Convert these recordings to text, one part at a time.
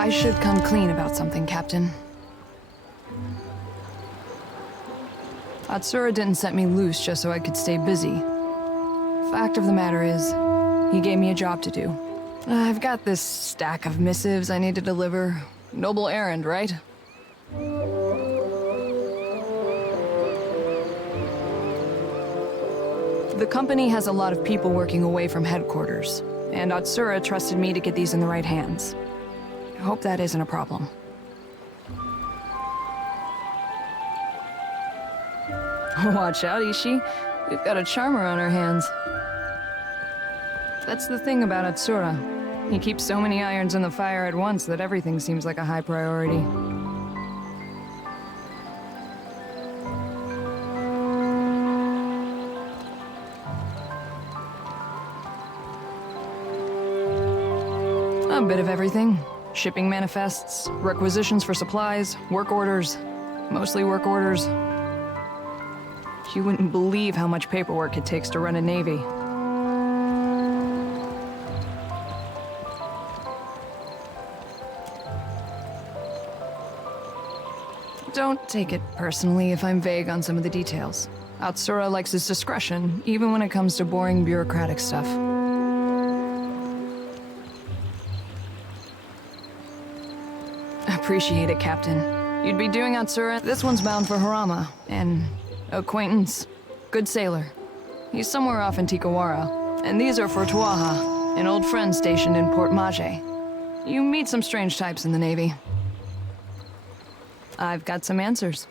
I should come clean about something, Captain. Atsura didn't set me loose just so I could stay busy. Fact of the matter is, he gave me a job to do. I've got this stack of missives I need to deliver. Noble errand, right? The company has a lot of people working away from headquarters, and Atsura trusted me to get these in the right hands. I hope that isn't a problem. Watch out, Ishi. We've got a charmer on our hands. That's the thing about Atsura. He keeps so many irons in the fire at once that everything seems like a high priority. A bit of everything. Shipping manifests, requisitions for supplies, work orders. Mostly work orders. You wouldn't believe how much paperwork it takes to run a navy. Don't take it personally if I'm vague on some of the details. Atsura likes his discretion, even when it comes to boring bureaucratic stuff. Appreciate it, Captain. You'd be doing Atsura. This one's bound for Harama, an acquaintance. Good sailor. He's somewhere off in Tikawara. And these are for Tuaha, an old friend stationed in Port Maje. You meet some strange types in the Navy. I've got some answers.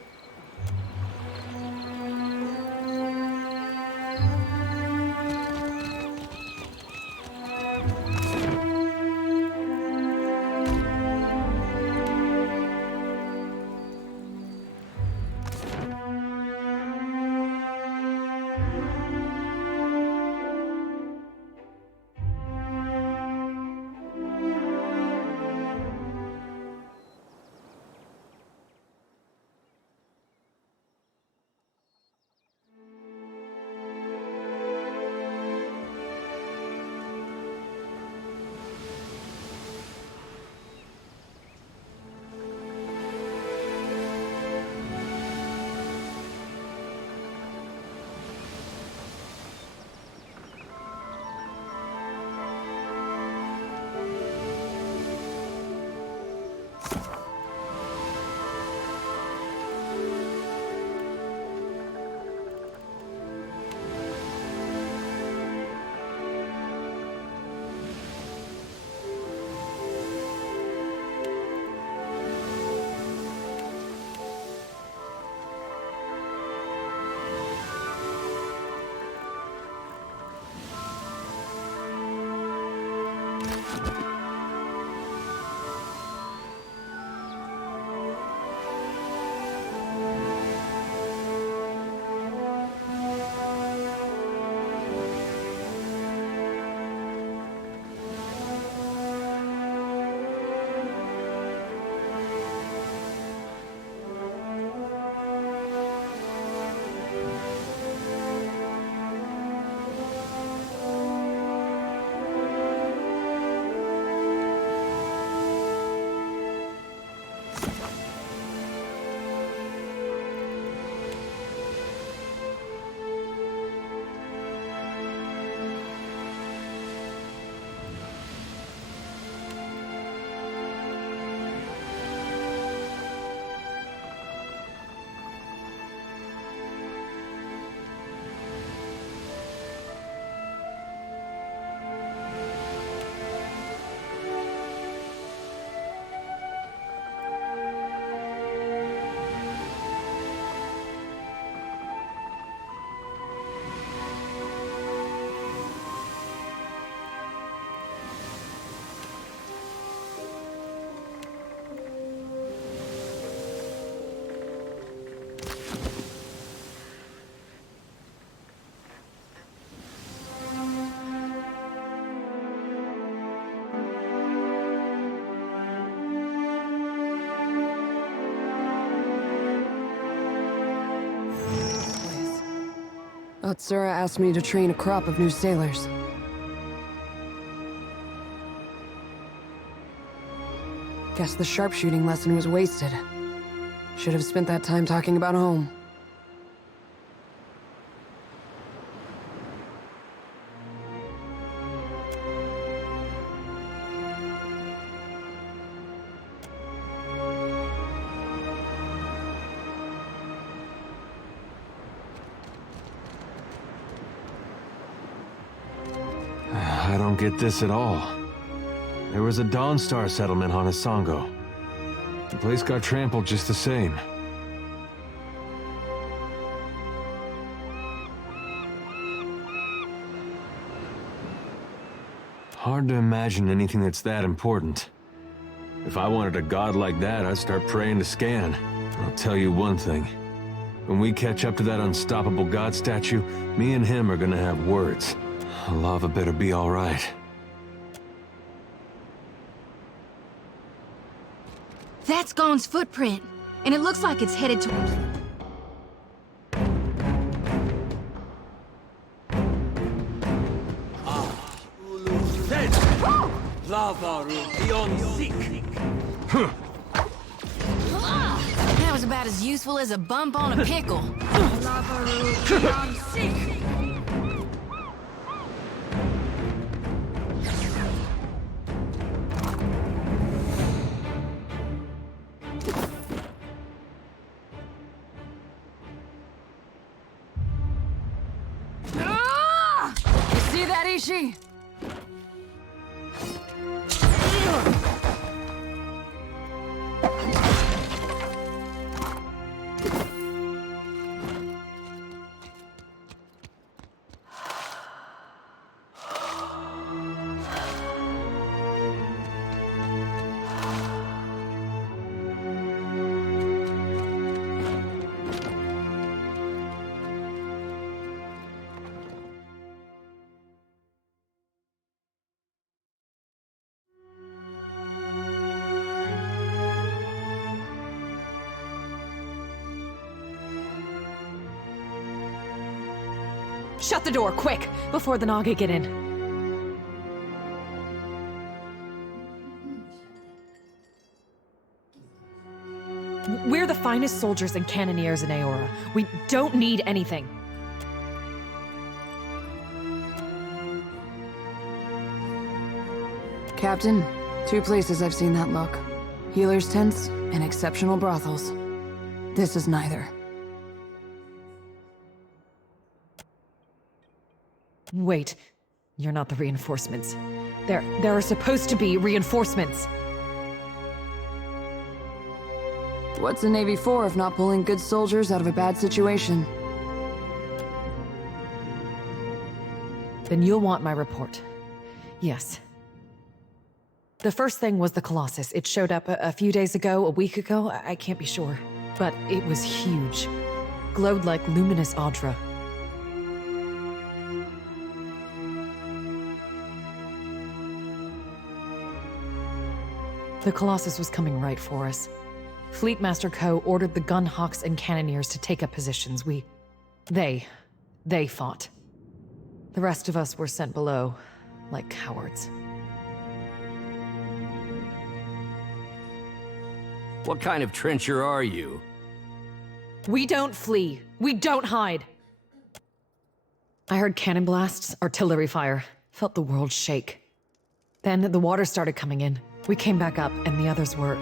Atsura asked me to train a crop of new sailors. Guess the sharpshooting lesson was wasted. Should have spent that time talking about home. I don't get this at all. There was a Dawnstar settlement on Isango. The place got trampled just the same. Hard to imagine anything that's that important. If I wanted a god like that, I'd start praying to Scan. I'll tell you one thing. When we catch up to that unstoppable god statue, me and him are gonna have words. Lava better be all right. That's Gon's footprint, and it looks like it's headed towards... That was about as useful as a bump on a pickle. See that, Ishi? Shut the door, quick, before the Naga get in. We're the finest soldiers and cannoneers in Aora. We don't need anything. Captain, 2 places I've seen that look. Healers' tents and exceptional brothels. This is neither. Wait, you're not the reinforcements. There are supposed to be reinforcements. What's the Navy for if not pulling good soldiers out of a bad situation? Then you'll want my report. Yes. The first thing was the Colossus. It showed up a few days ago, a week ago, I can't be sure. But it was huge. Glowed like luminous Audra. The Colossus was coming right for us. Fleetmaster Ko ordered the gunhawks and cannoneers to take up positions. They fought. The rest of us were sent below, like cowards. What kind of trencher are you? We don't flee. We don't hide. I heard cannon blasts, artillery fire. Felt the world shake. Then the water started coming in. We came back up, and the others were...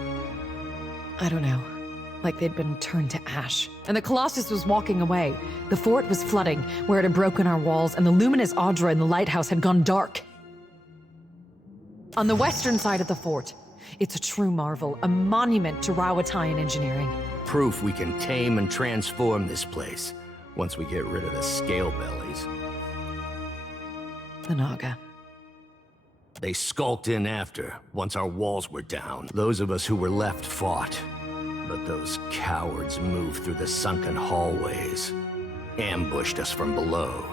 I don't know. Like they'd been turned to ash. And the Colossus was walking away. The fort was flooding, where it had broken our walls, and the luminous Audra in the lighthouse had gone dark. On the western side of the fort, it's a true marvel, a monument to Rawatayan engineering. Proof we can tame and transform this place, once we get rid of the scale bellies. The Naga. They skulked in after, once our walls were down. Those of us who were left fought. But those cowards moved through the sunken hallways. Ambushed us from below.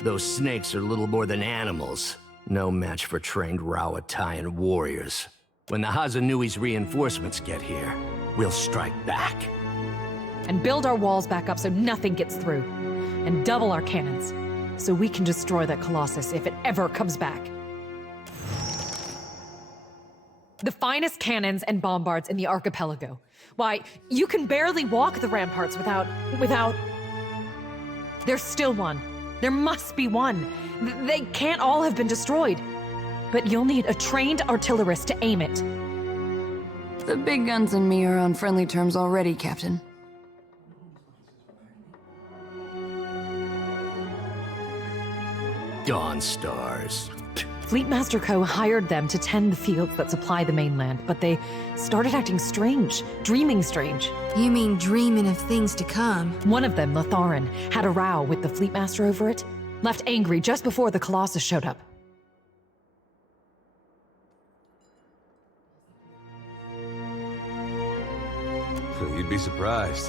Those snakes are little more than animals. No match for trained Rawatayan warriors. When the Hazanui's reinforcements get here, we'll strike back. And build our walls back up so nothing gets through. And double our cannons. so we can destroy that Colossus if it ever comes back. The finest cannons and bombards in the archipelago. Why, you can barely walk the ramparts without... There's still one. There must be one. They can't all have been destroyed. But you'll need a trained artillerist to aim it. The big guns and me are on friendly terms already, Captain. Dawn Stars. Fleetmaster Co. hired them to tend the fields that supply the mainland, but they started acting strange, dreaming strange. You mean dreaming of things to come? One of them, Latharan, had a row with the Fleetmaster over it, left angry just before the Colossus showed up. You'd be surprised.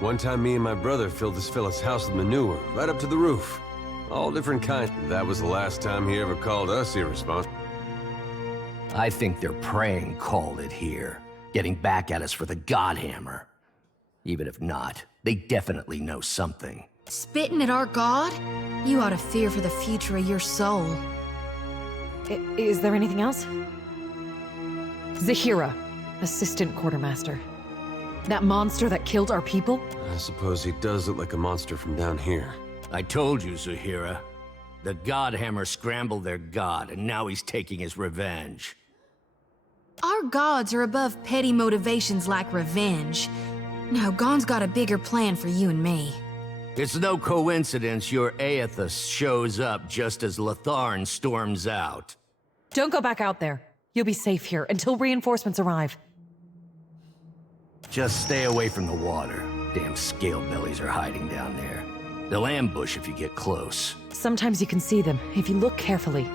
One time me and my brother filled this fella's house with manure, right up to the roof. All different kinds. That was the last time he ever called us irresponsible. I think their praying called it here, getting back at us for the Godhammer. Even if not, they definitely know something. Spitting at our god? You ought to fear for the future of your soul. Is there anything else? Zahira, assistant quartermaster. That monster that killed our people? I suppose he does look like a monster from down here. I told you, Zahira. The Godhammer scrambled their god, and now he's taking his revenge. Our gods are above petty motivations like revenge. No, Gon's got a bigger plan for you and me. It's no coincidence your Aethys shows up just as Latharn storms out. Don't go back out there. You'll be safe here until reinforcements arrive. Just stay away from the water. Damn scale bellies are hiding down there. They'll ambush if you get close. Sometimes you can see them, if you look carefully.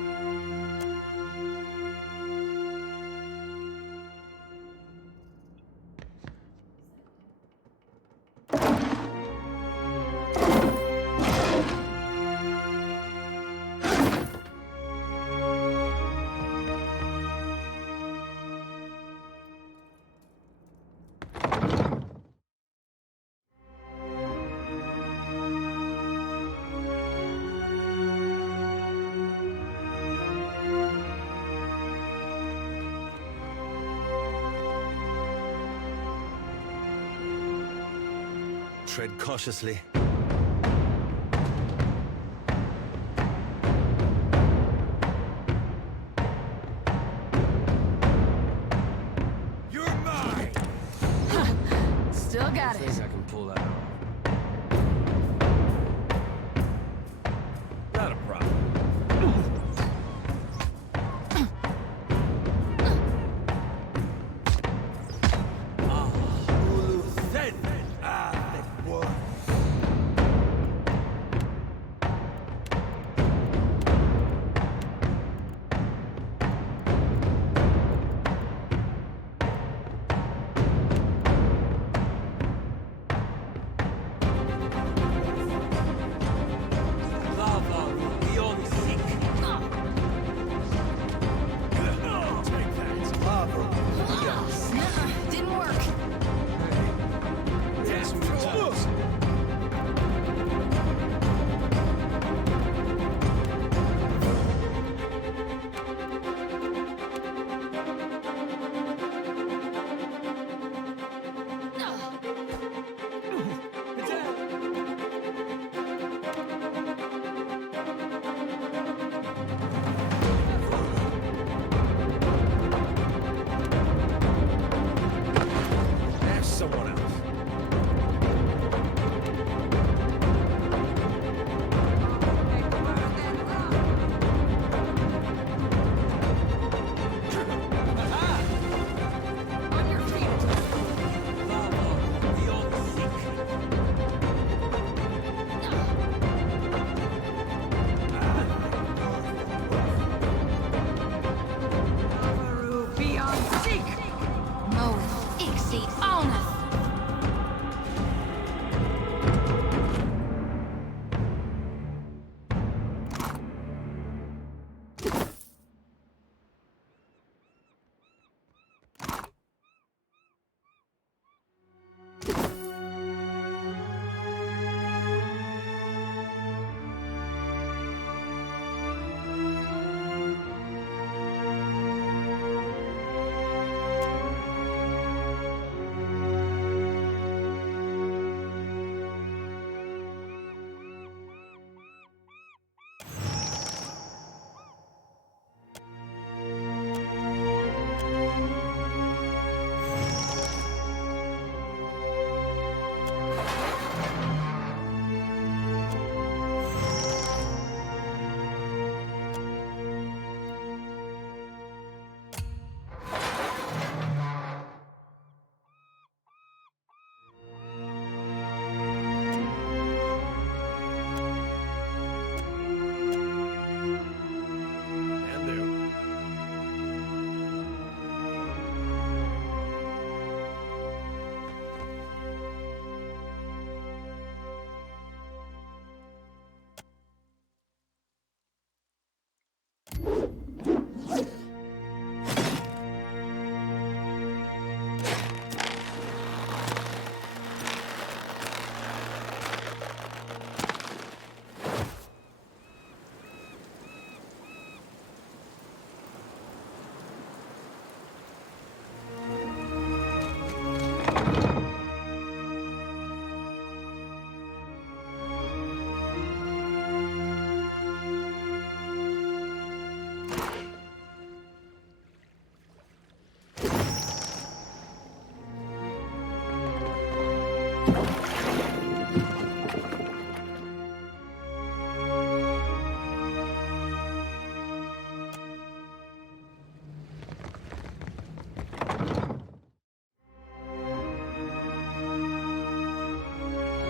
Tread cautiously. You're mine! Still got I it. think I can pull that off. Not a problem.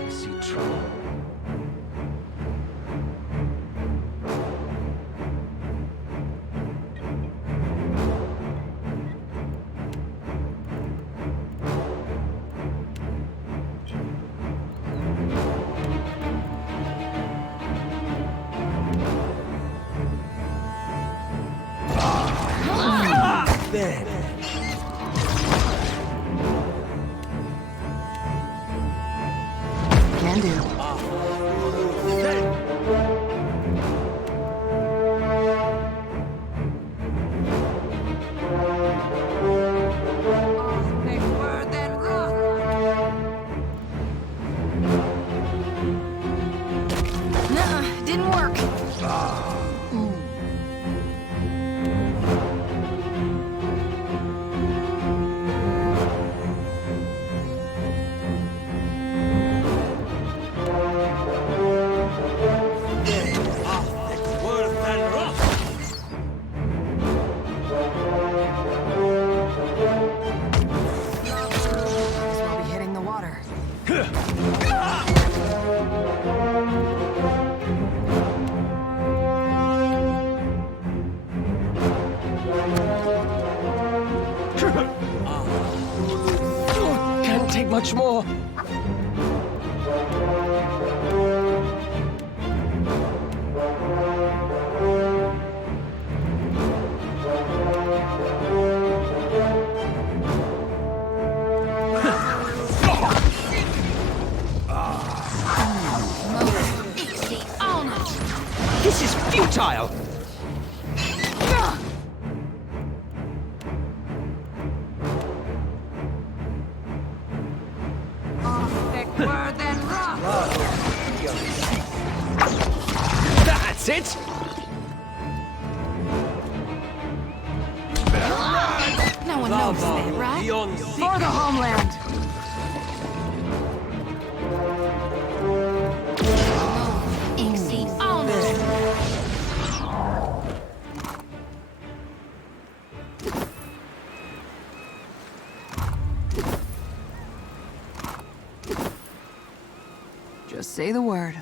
I see trouble. Can do. Nuh-uh, didn't work. Might as well be hitting the water. Can't take much more. This is futile. That's it. No one knows that, right? For the homeland! Exceed all Just say the word.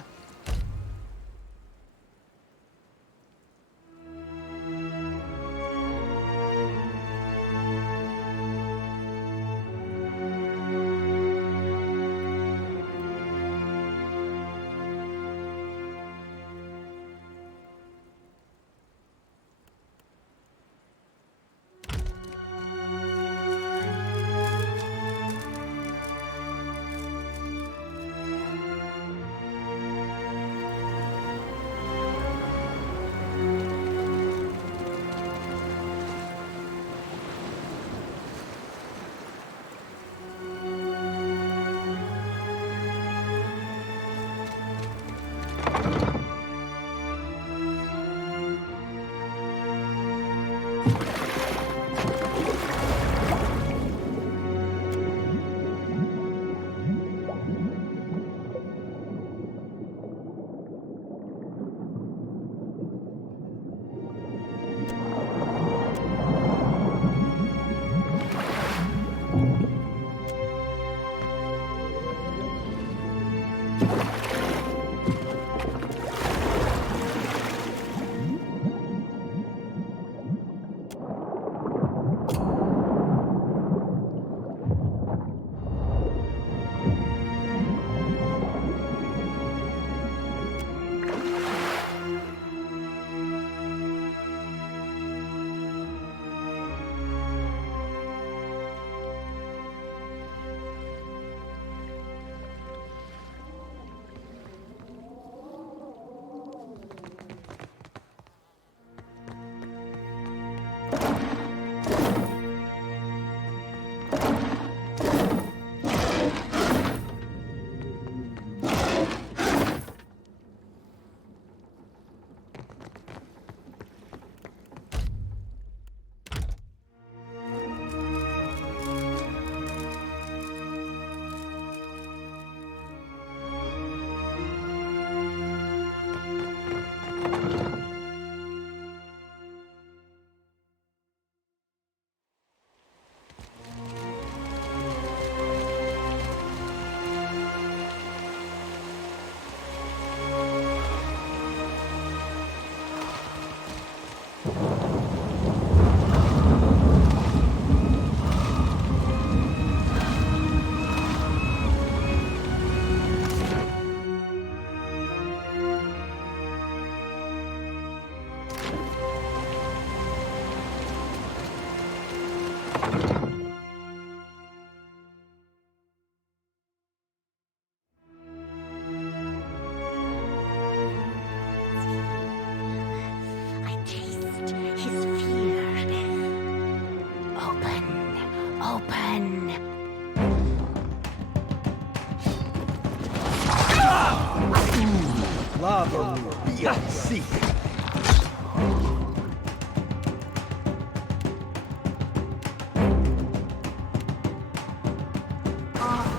Lava DLC.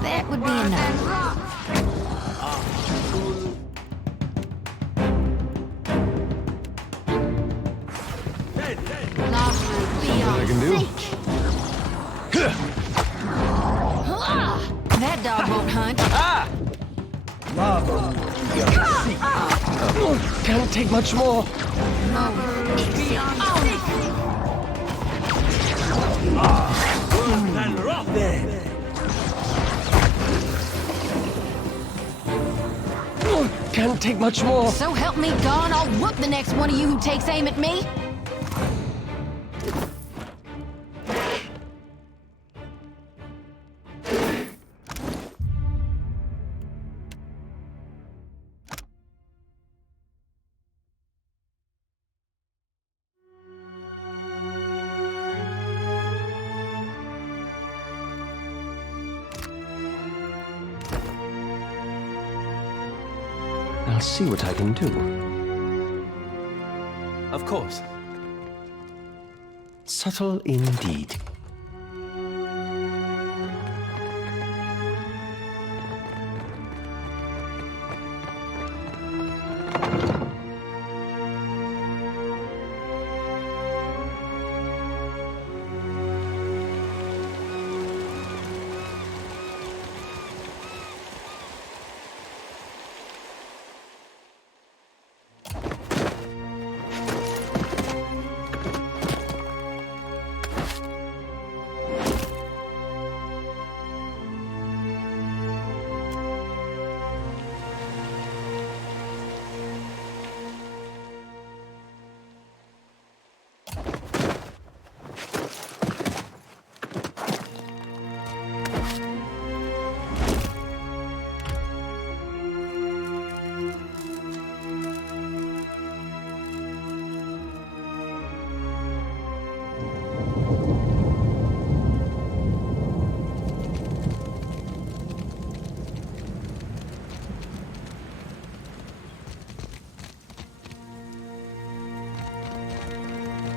That would be enough. I can do? That dog won't hunt. Lava DLC. Can't take much more. Can't take much more. So help me God, I'll whoop the next one of you who takes aim at me. I'll see what I can do. Of course. Subtle indeed.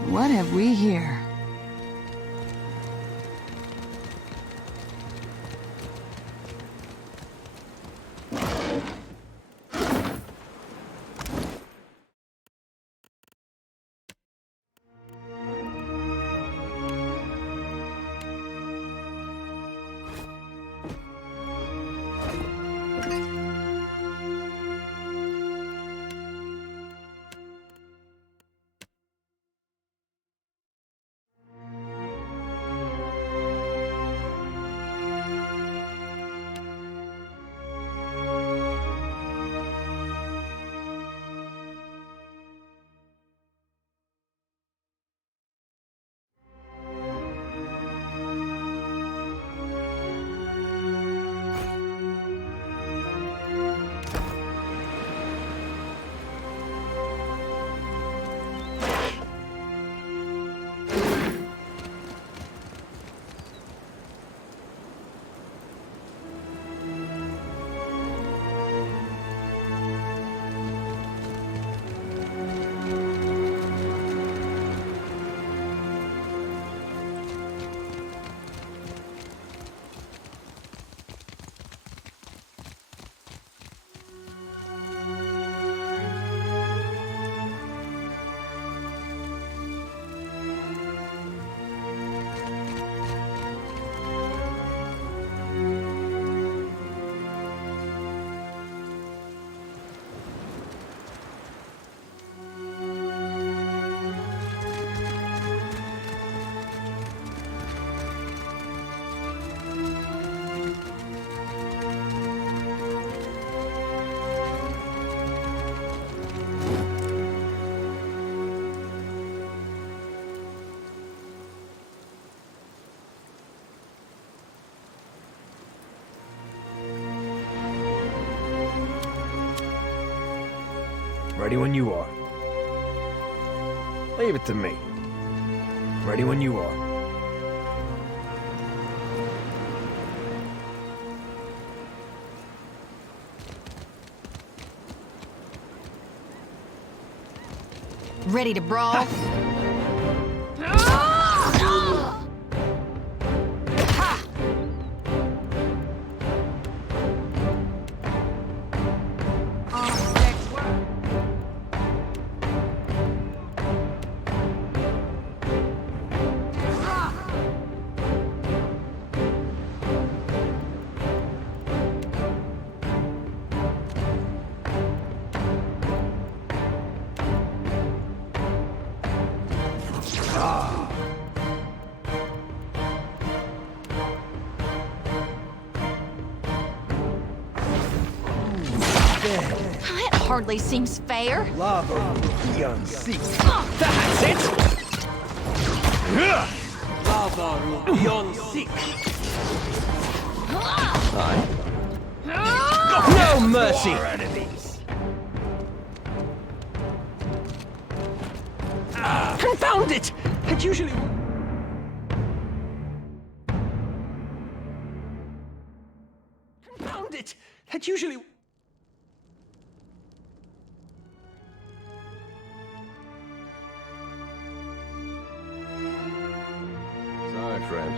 What have we here? Ready when you are. Leave it to me. Ready when you are. Ready to brawl? That hardly seems fair. Lava Rubion Seek. That's it! Lava Rubion Seek. No mercy! Enemies. Confound it! That usually... Confound it! That usually... Sorry, friend.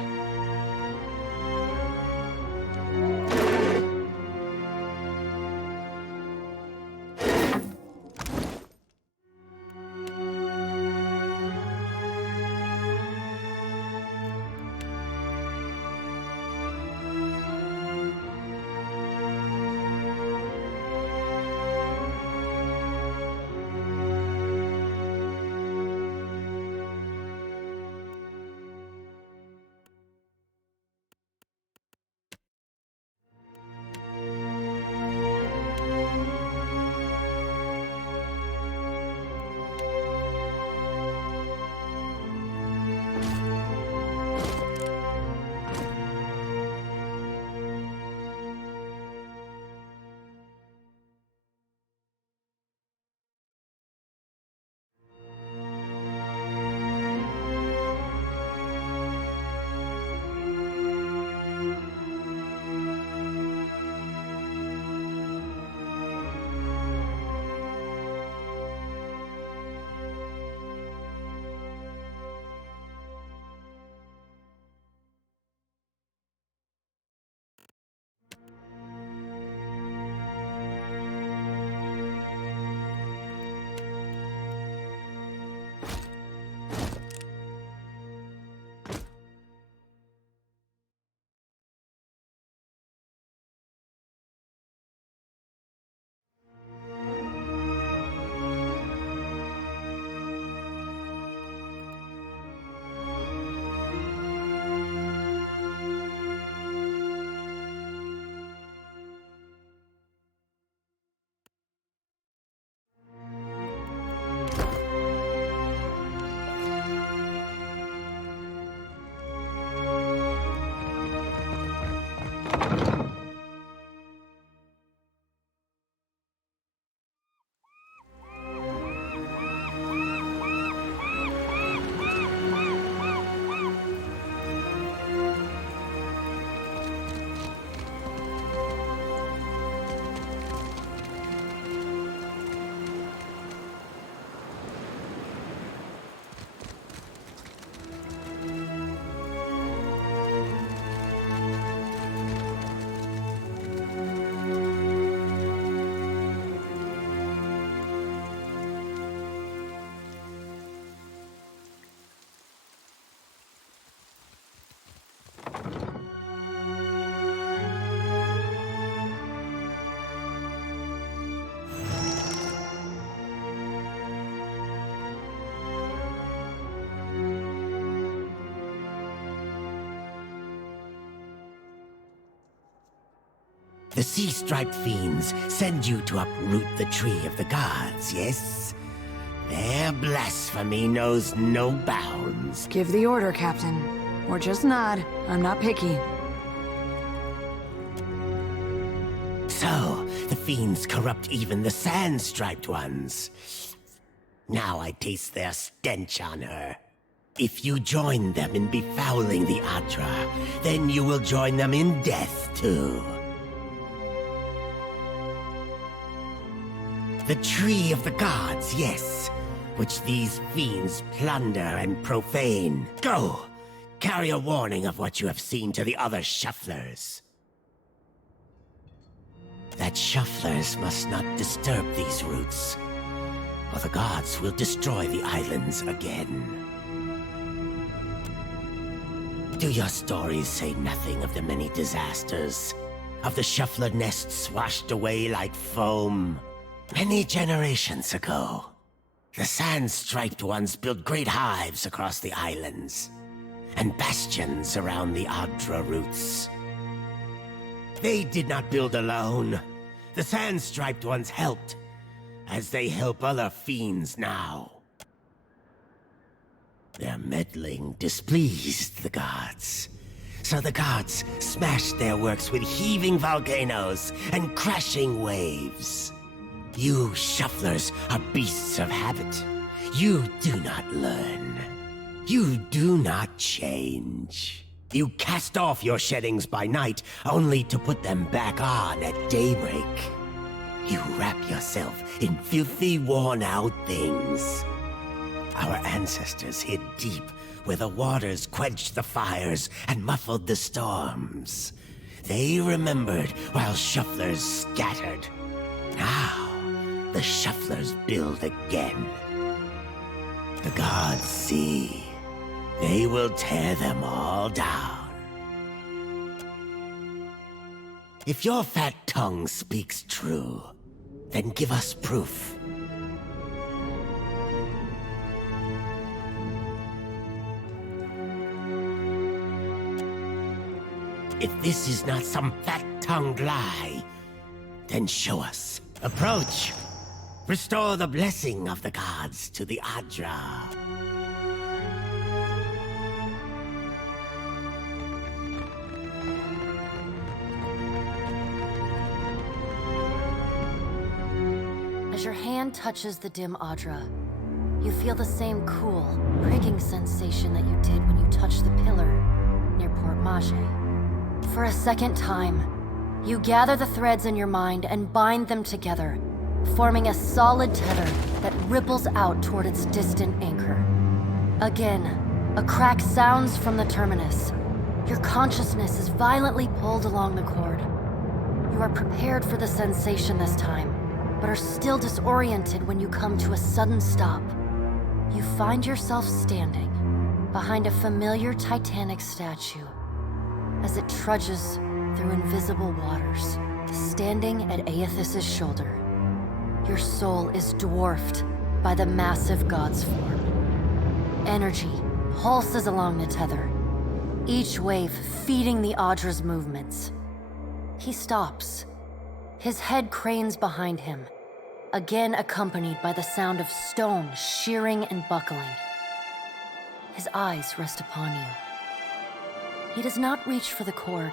The sea-striped fiends send you to uproot the tree of the gods, yes? Their blasphemy knows no bounds. Give the order, Captain. Or just nod. I'm not picky. So, the fiends corrupt even the sand-striped ones. Now I taste their stench on her. If you join them in befouling the Atra, then you will join them in death, too. The Tree of the Gods, yes. which these fiends plunder and profane. Go! Carry a warning of what you have seen to the other shufflers. That shufflers must not disturb these roots, or the gods will destroy the islands again. Do your stories say nothing of the many disasters? Of the shuffler nests washed away like foam? Many generations ago, the sand-striped ones built great hives across the islands, and bastions around the Adra roots. They did not build alone. The sand-striped ones helped, as they help other fiends now. Their meddling displeased the gods, so the gods smashed their works with heaving volcanoes and crashing waves. You shufflers are beasts of habit. You do not learn. You do not change. You cast off your sheddings by night, only to put them back on at daybreak. You wrap yourself in filthy, worn-out things. Our ancestors hid deep where the waters quenched the fires and muffled the storms. They remembered while shufflers scattered. Now, the shufflers build again. The gods see. They will tear them all down. If your fat tongue speaks true, then give us proof. If this is not some fat-tongued lie, then show us. Approach. Restore the blessing of the gods to the Adra. As your hand touches the dim Adra, you feel the same cool, pricking sensation that you did when you touched the pillar near Port Mage. For a second time, you gather the threads in your mind and bind them together, forming a solid tether that ripples out toward its distant anchor. Again, a crack sounds from the terminus. Your consciousness is violently pulled along the cord. You are prepared for the sensation this time, but are still disoriented when you come to a sudden stop. You find yourself standing behind a familiar Titanic statue as it trudges through invisible waters. Standing at Aethys's shoulder, your soul is dwarfed by the massive god's form. Energy pulses along the tether, each wave feeding the Adra's movements. He stops. His head cranes behind him, again accompanied by the sound of stone shearing and buckling. His eyes rest upon you. He does not reach for the cord,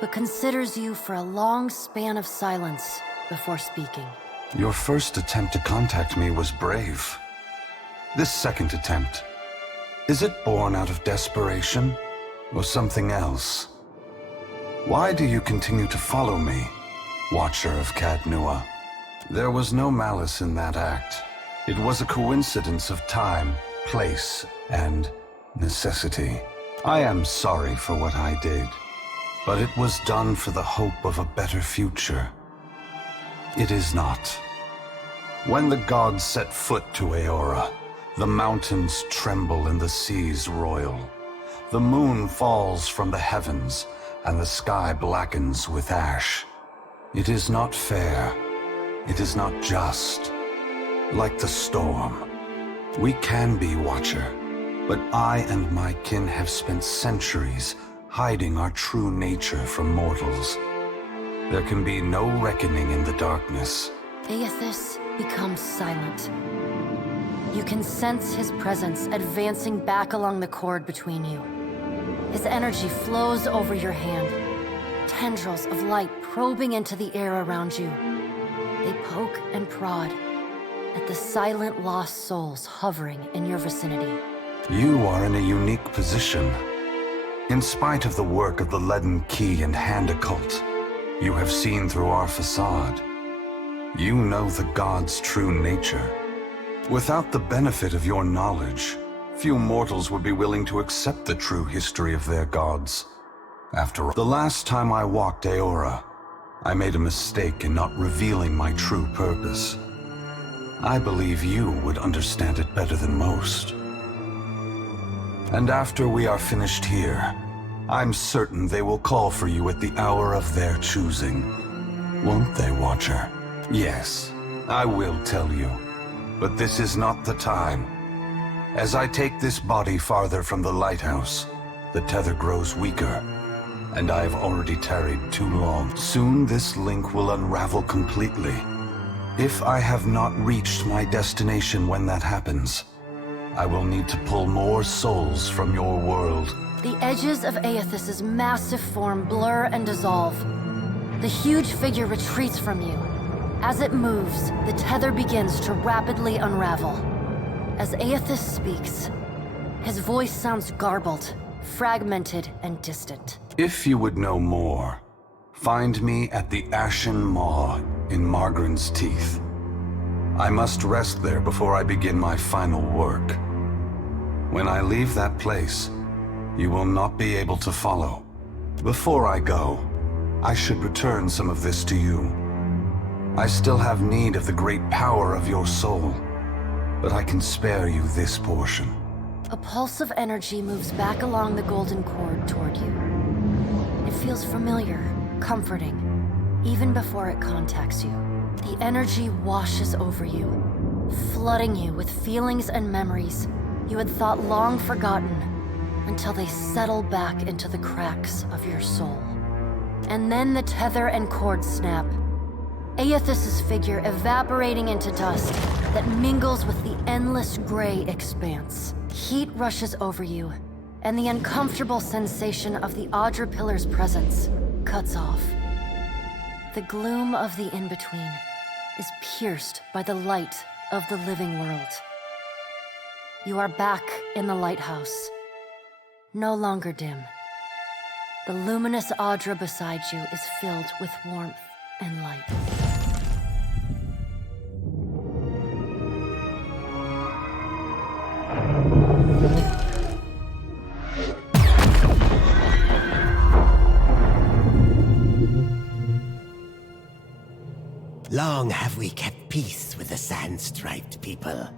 but considers you for a long span of silence before speaking. Your first attempt to contact me was brave. This second attempt, is it born out of desperation or something else? Why do you continue to follow me, Watcher of Cadnua? There was no malice in that act. It was a coincidence of time, place, and necessity. I am sorry for what I did, but it was done for the hope of a better future. It is not. When the gods set foot to Aora, the mountains tremble and the seas roil. The moon falls from the heavens, and the sky blackens with ash. It is not fair. It is not just. Like the storm. We can be Watcher, but I and my kin have spent centuries hiding our true nature from mortals. There can be no reckoning in the darkness. Aethys becomes silent. You can sense his presence advancing back along the cord between you. His energy flows over your hand, tendrils of light probing into the air around you. They poke and prod at the silent lost souls hovering in your vicinity. You are in a unique position. In spite of the work of the Leaden Key and Hand Occult, you have seen through our facade. You know the god's true nature. Without the benefit of your knowledge, few mortals would be willing to accept the true history of their gods. After all, the last time I walked Aora, I made a mistake in not revealing my true purpose. I believe you would understand it better than most. And after we are finished here, I'm certain they will call for you at the hour of their choosing. Won't they, Watcher? Yes, I will tell you. But this is not the time. As I take this body farther from the lighthouse, the tether grows weaker, and I have already tarried too long. Soon this link will unravel completely. If I have not reached my destination when that happens, I will need to pull more souls from your world. The edges of Aethys's massive form blur and dissolve. The huge figure retreats from you. As it moves, the tether begins to rapidly unravel. As Aethys speaks, his voice sounds garbled, fragmented, and distant. If you would know more, find me at the Ashen Maw in Margren's Teeth. I must rest there before I begin my final work. When I leave that place, you will not be able to follow. Before I go, I should return some of this to you. I still have need of the great power of your soul, but I can spare you this portion. A pulse of energy moves back along the golden cord toward you. It feels familiar, comforting, even before it contacts you. The energy washes over you, flooding you with feelings and memories you had thought long forgotten until they settle back into the cracks of your soul. And then the tether and cord snap. Aethys's figure evaporating into dust that mingles with the endless gray expanse. Heat rushes over you, and the uncomfortable sensation of the Audra Pillar's presence cuts off. The gloom of the in-between is pierced by the light of the living world. You are back in the lighthouse, no longer dim. The luminous Audra beside you is filled with warmth and light. Long have we kept peace with the sand-striped people.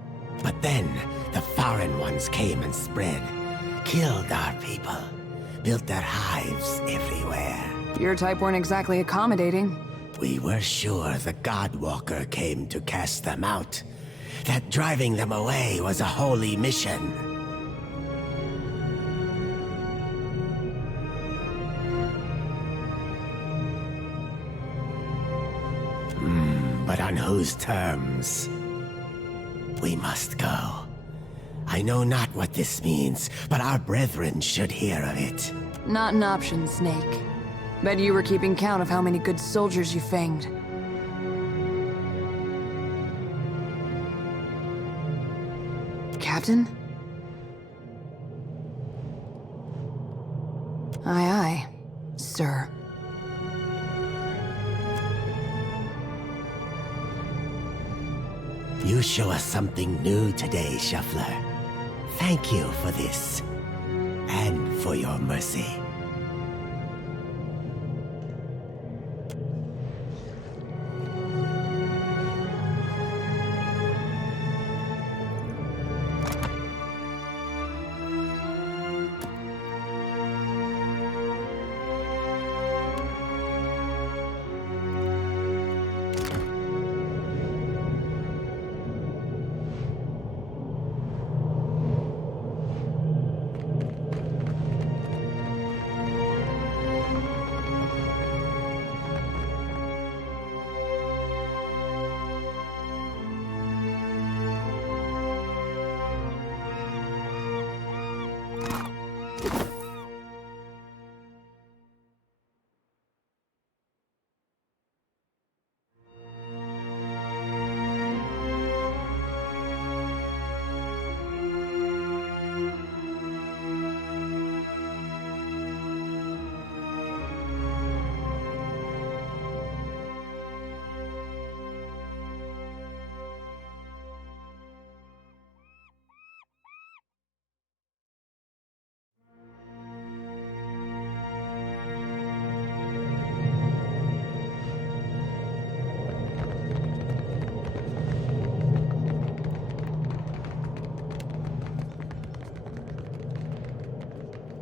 But then, the foreign ones came and spread, killed our people, built their hives everywhere. Your type weren't exactly accommodating. We were sure the Godwalker came to cast them out, that driving them away was a holy mission. But on whose terms? We must go. I know not what this means, but our brethren should hear of it. Not an option, Snake. Bet you were keeping count of how many good soldiers you fanged. Captain? Aye, aye, sir. You show us something new today, Shuffler. Thank you for this, and for your mercy.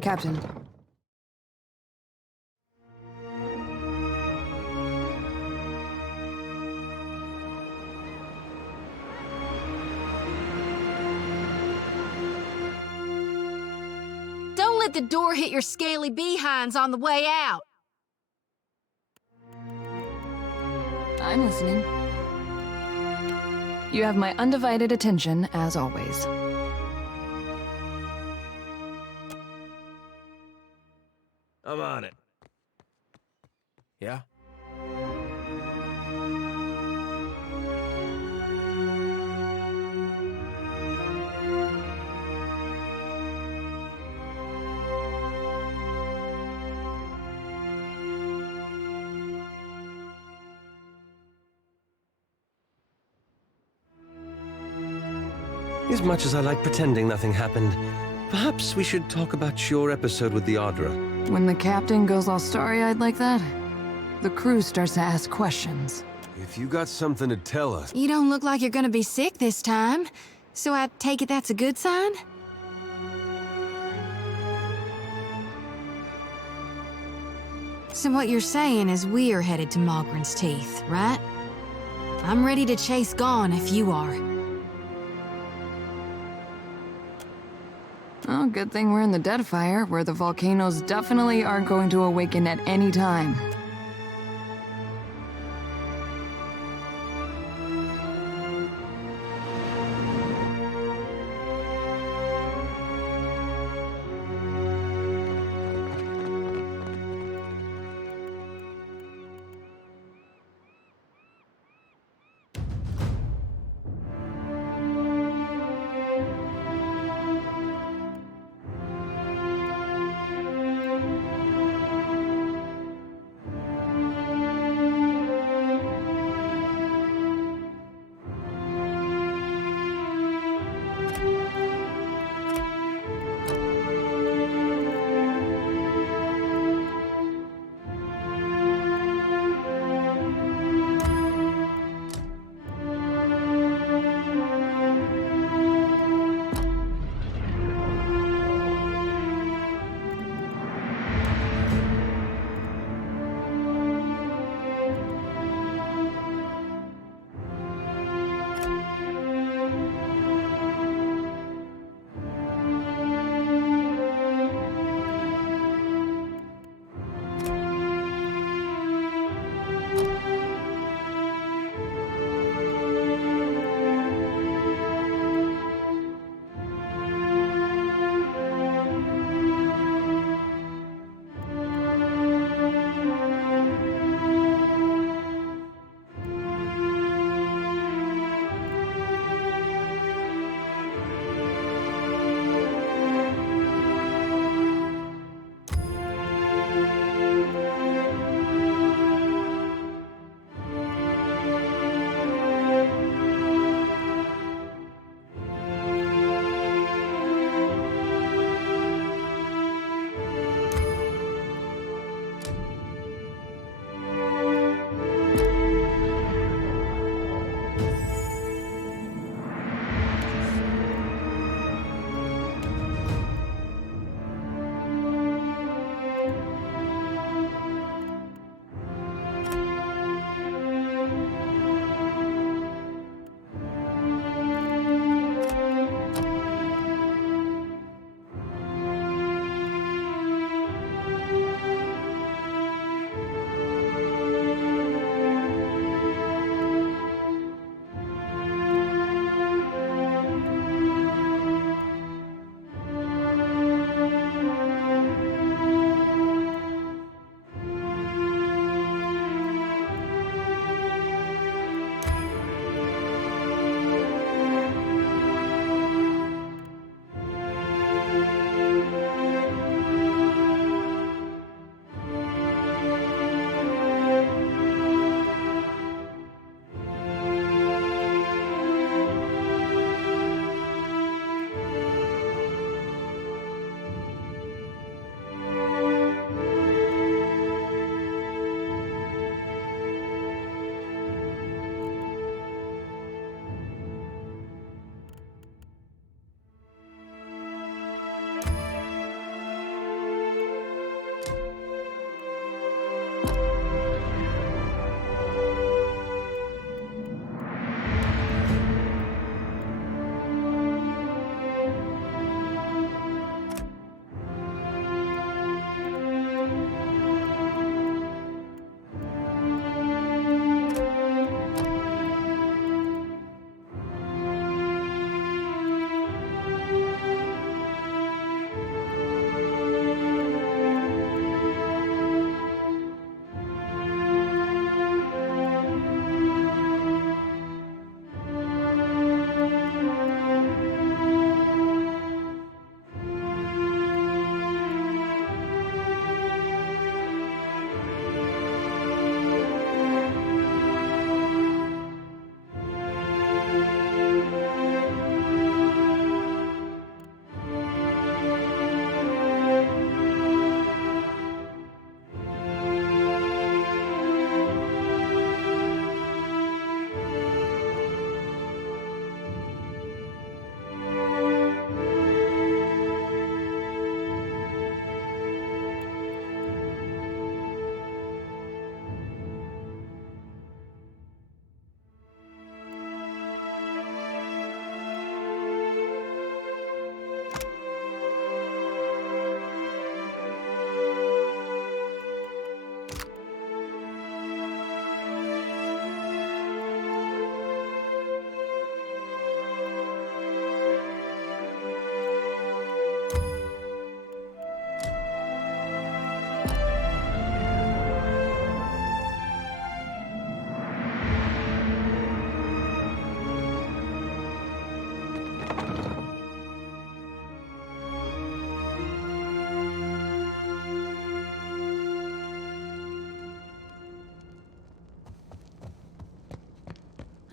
Captain. Don't let the door hit your scaly behinds on the way out. I'm listening. You have my undivided attention, as always. I'm on it. Yeah? As much as I like pretending nothing happened, perhaps we should talk about your episode with the Adra. When the captain goes all starry-eyed like that, the crew starts to ask questions. If you got something to tell us... You don't look like you're gonna be sick this time, so I take it that's a good sign? So what you're saying is we're headed to Malgren's Teeth, right? I'm ready to chase Gone if you are. Oh, good thing we're in the Deadfire, where the volcanoes definitely are going to awaken at any time.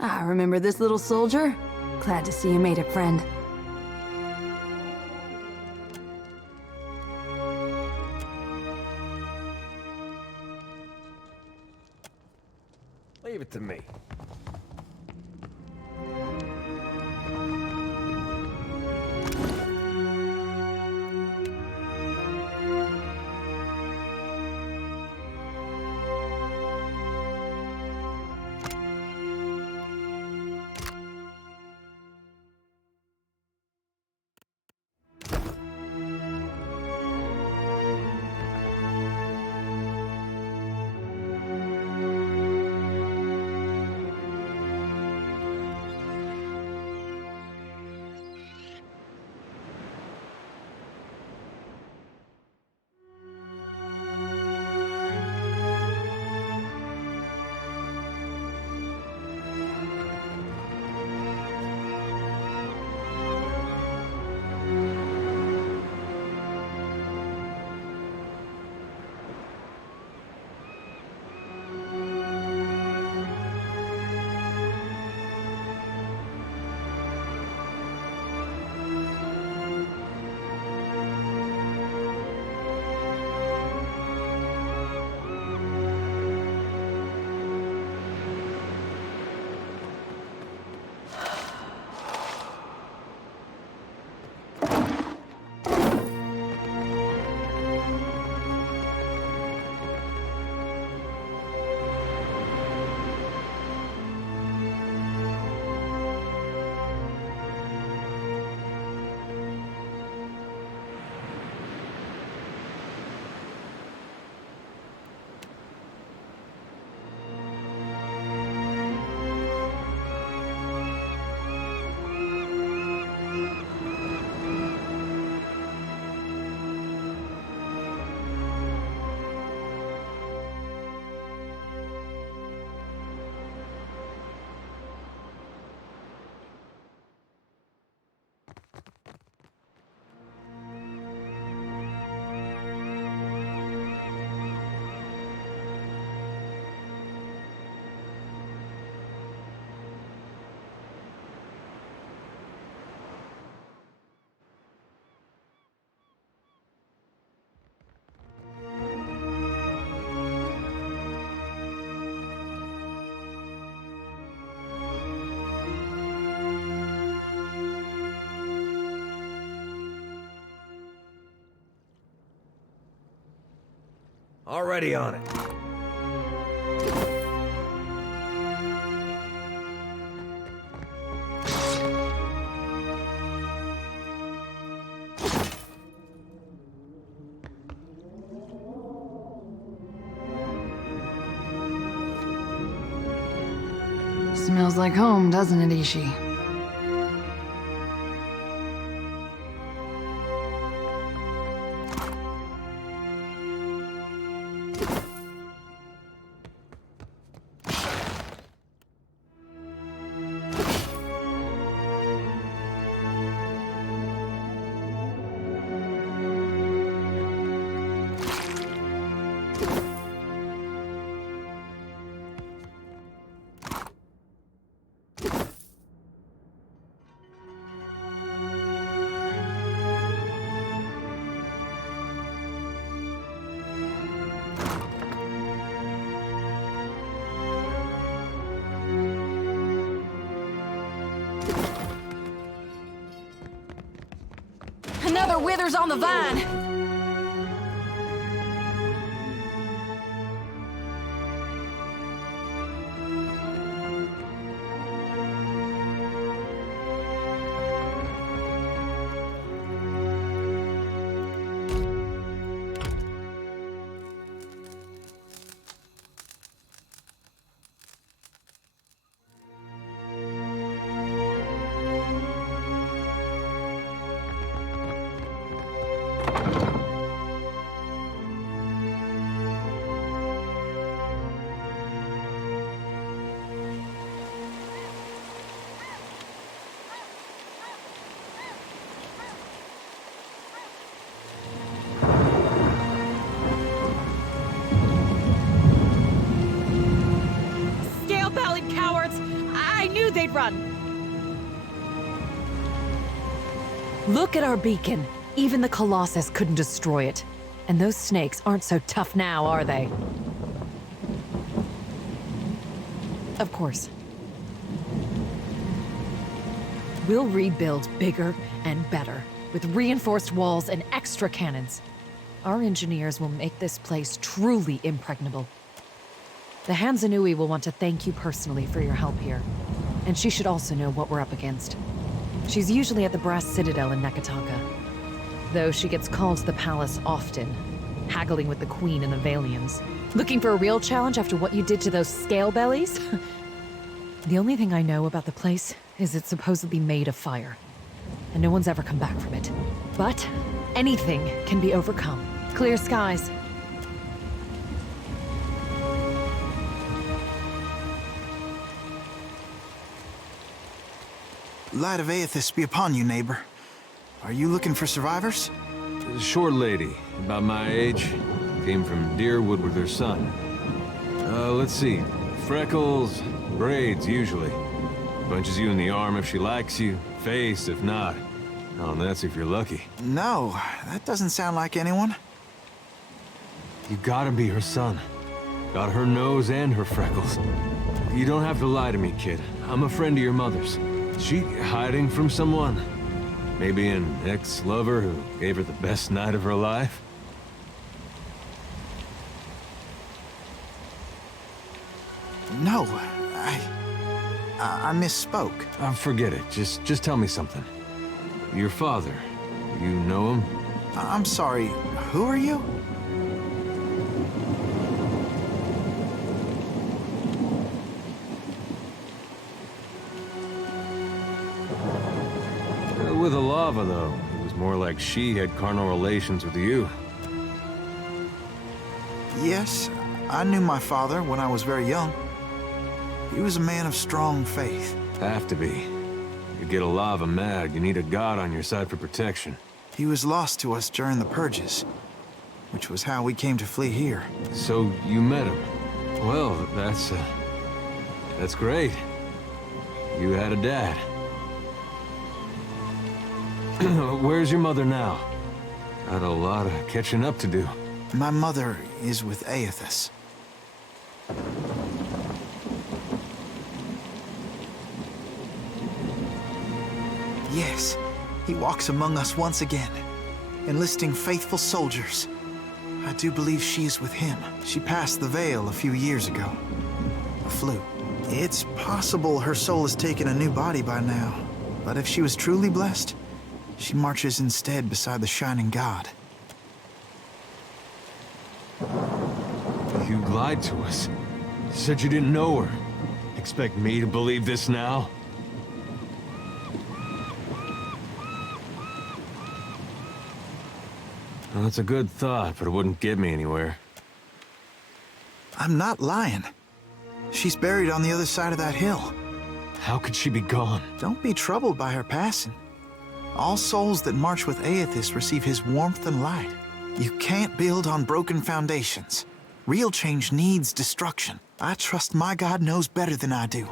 Ah, remember this little soldier? Glad to see you made it, friend. Leave it to me. Already on it. Smells like home, doesn't it, Ishi? Another withers on the vine! knew they'd run! Look at our beacon. Even the Colossus couldn't destroy it. And those snakes aren't so tough now, are they? Of course. We'll rebuild bigger and better, with reinforced walls and extra cannons. Our engineers will make this place truly impregnable. The Hansanui will want to thank you personally for your help here. And she should also know what we're up against. She's usually at the Brass Citadel in Nekataka, though she gets called to the palace often, haggling with the Queen and the Valians. Looking for a real challenge after what you did to those scale bellies? The only thing I know about the place is it's supposedly made of fire, and no one's ever come back from it. But anything can be overcome. Clear skies. Light of Aethys be upon you, neighbor. Are you looking for survivors? A short lady, about my age, came from Deerwood with her son. Let's see. Freckles, braids, usually. Punches you in the arm if she likes you, face if not. Oh, and that's if you're lucky. No, that doesn't sound like anyone. You gotta be her son. Got her nose and her freckles. You don't have to lie to me, kid. I'm a friend of your mother's. She hiding from someone? Maybe an ex-lover who gave her the best night of her life? No, I misspoke. Forget it. Just tell me something. Your father, you know him? I'm sorry, who are you? With Alava, though, it was more like she had carnal relations with you. Yes, I knew my father when I was very young. He was a man of strong faith. Have to be. You get Alava mad, you need a god on your side for protection. He was lost to us during the Purges, which was how we came to flee here. So you met him. Well, that's great. You had a dad. Where's your mother now? Got a lot of catching up to do. My mother is with Aethys. Yes, he walks among us once again, enlisting faithful soldiers. I do believe she is with him. She passed the Veil a few years ago. A flu. It's possible her soul has taken a new body by now, but if she was truly blessed, she marches instead beside the Shining God. You lied to us. Said you didn't know her. Expect me to believe this now? Well, that's a good thought, but it wouldn't get me anywhere. I'm not lying. She's buried on the other side of that hill. How could she be gone? Don't be troubled by her passing. All souls that march with Aethys receive his warmth and light. You can't build on broken foundations. Real change needs destruction. I trust my God knows better than I do.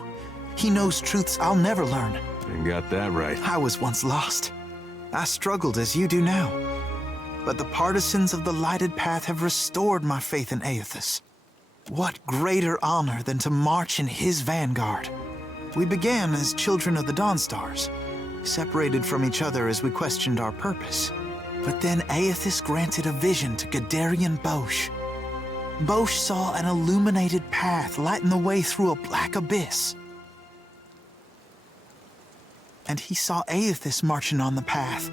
He knows truths I'll never learn. You got that right. I was once lost. I struggled as you do now. But the partisans of the lighted path have restored my faith in Aethys. What greater honor than to march in his vanguard? We began as children of the Dawnstars, separated from each other as we questioned our purpose. But then Aethys granted a vision to Gadarian Bosch. Bosch saw an illuminated path lighten the way through a black abyss. And he saw Aethys marching on the path,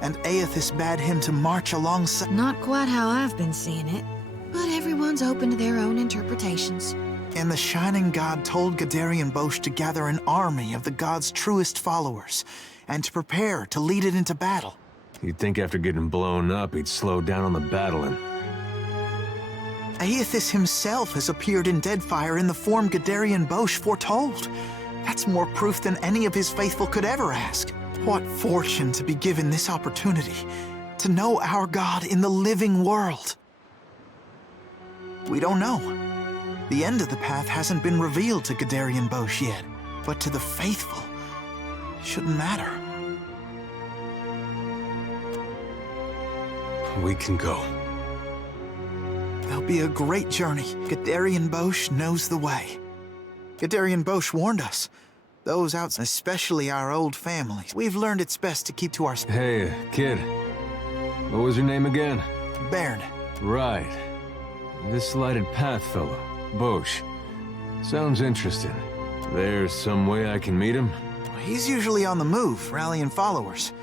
and Aethys bade him to march alongside. Not quite how I've been seeing it, but everyone's open to their own interpretations. And the Shining God told Gadarian Bosch to gather an army of the God's truest followers, and to prepare to lead it into battle. You'd think after getting blown up, he'd slow down on the battling. Aethys himself has appeared in Deadfire in the form Gadarian Bosch foretold. That's more proof than any of his faithful could ever ask. What fortune to be given this opportunity, to know our God in the living world. We don't know. The end of the path hasn't been revealed to Gadarian Bosch yet. but to the faithful, it shouldn't matter. We can go. There'll be a great journey. Gadarian Bosch knows the way. Gadarian Bosch warned us. Those out, especially our old families. We've learned it's best to keep to our... Hey, kid. What was your name again? Bairn. Right. This lighted path fellow, Bosch. Sounds interesting. There's some way I can meet him? He's usually on the move, rallying followers.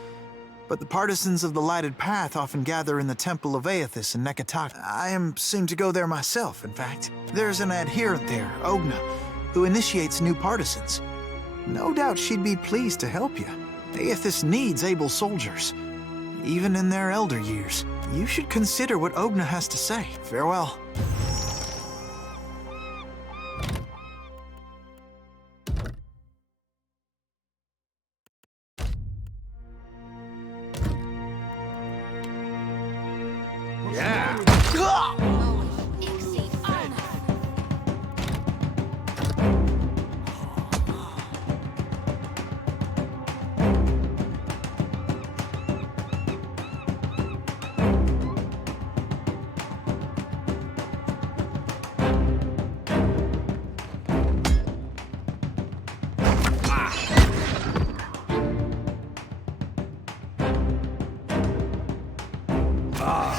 But the partisans of the lighted path often gather in the Temple of Aethys in Nekataka. I seem to go there myself, in fact. There's an adherent there, Ogna, who initiates new partisans. No doubt she'd be pleased to help you. Aethys needs able soldiers, even in their elder years. You should consider what Ogna has to say. Farewell.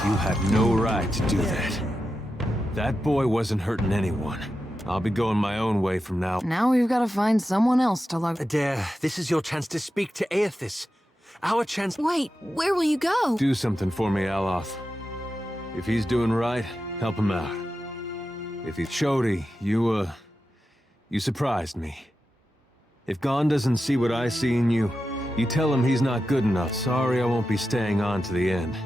You had no right to do that. That boy wasn't hurting anyone. I'll be going my own way from now. Now we've got to find someone else to love. Adair, this is your chance to speak to Aethys. Our chance... Wait, where will you go? Do something for me, Aloth. If he's doing right, help him out. If he's Shodi, you surprised me. If Gon doesn't see what I see in you, you tell him he's not good enough. Sorry, I won't be staying on to the end.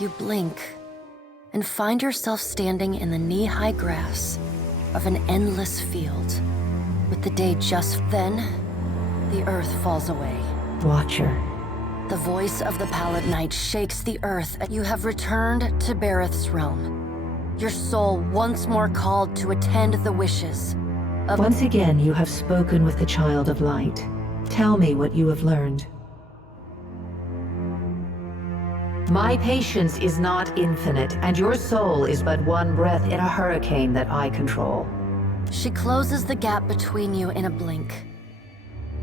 You blink and find yourself standing in the knee-high grass of an endless field. With the day just then, the earth falls away. Watcher. The voice of the Pallid Knight shakes the earth. You have returned to Bareth's realm. Your soul once more called to attend the wishes of... Once again, you have spoken with the Child of Light. Tell me what you have learned. My patience is not infinite, and your soul is but one breath in a hurricane that I control. She closes the gap between you in a blink.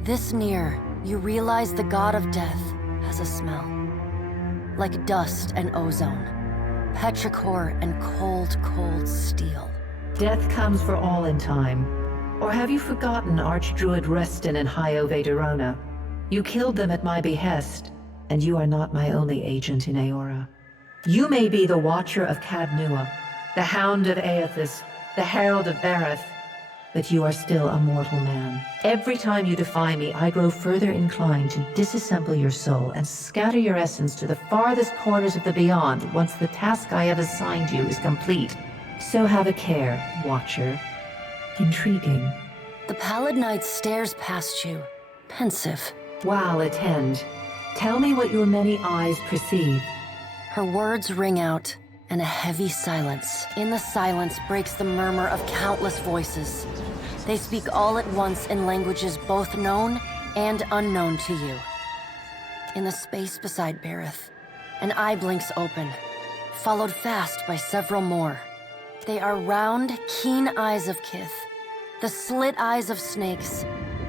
This near, you realize the god of death has a smell. Like dust and ozone. Petrichor and cold, cold steel. Death comes for all in time. Or have you forgotten Archdruid Reston and Hio Vaderona? You killed them at my behest, and you are not my only agent in Aora. You may be the Watcher of Cadnua, the Hound of Aethys, the Herald of Bareth, but you are still a mortal man. Every time you defy me, I grow further inclined to disassemble your soul and scatter your essence to the farthest corners of the beyond once the task I have assigned you is complete. So have a care, Watcher. Intriguing. The Pallid Knight stares past you, pensive. While attend. Tell me what your many eyes perceive. Her words ring out, and a heavy silence. In the silence breaks the murmur of countless voices. They speak all at once in languages both known and unknown to you. In the space beside Bareth, an eye blinks open, followed fast by several more. They are round, keen eyes of Kith, the slit eyes of snakes,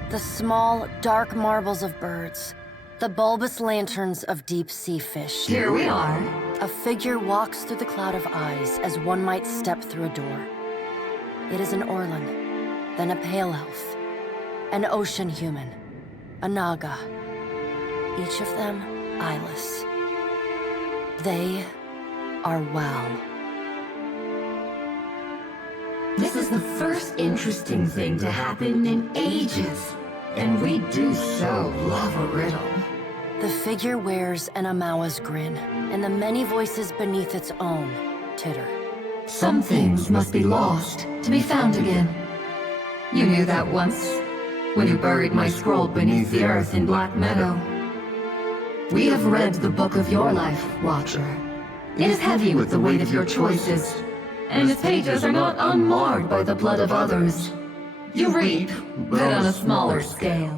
the small, dark marbles of birds, the bulbous lanterns of deep-sea fish. Here we are. A figure walks through the cloud of eyes as one might step through a door. It is an Orlan, then a pale elf, an ocean human, a Naga, each of them eyeless. They are Wal. This is the first interesting thing to happen in ages, and we do so love a riddle. The figure wears an Amawa's grin, and the many voices beneath its own titter. Some things must be lost to be found again. You knew that once, when you buried my scroll beneath the earth in Black Meadow. We have read the book of your life, Watcher. It is heavy with the weight of your choices, and its pages are not unmarred by the blood of others. You read, but on a smaller scale.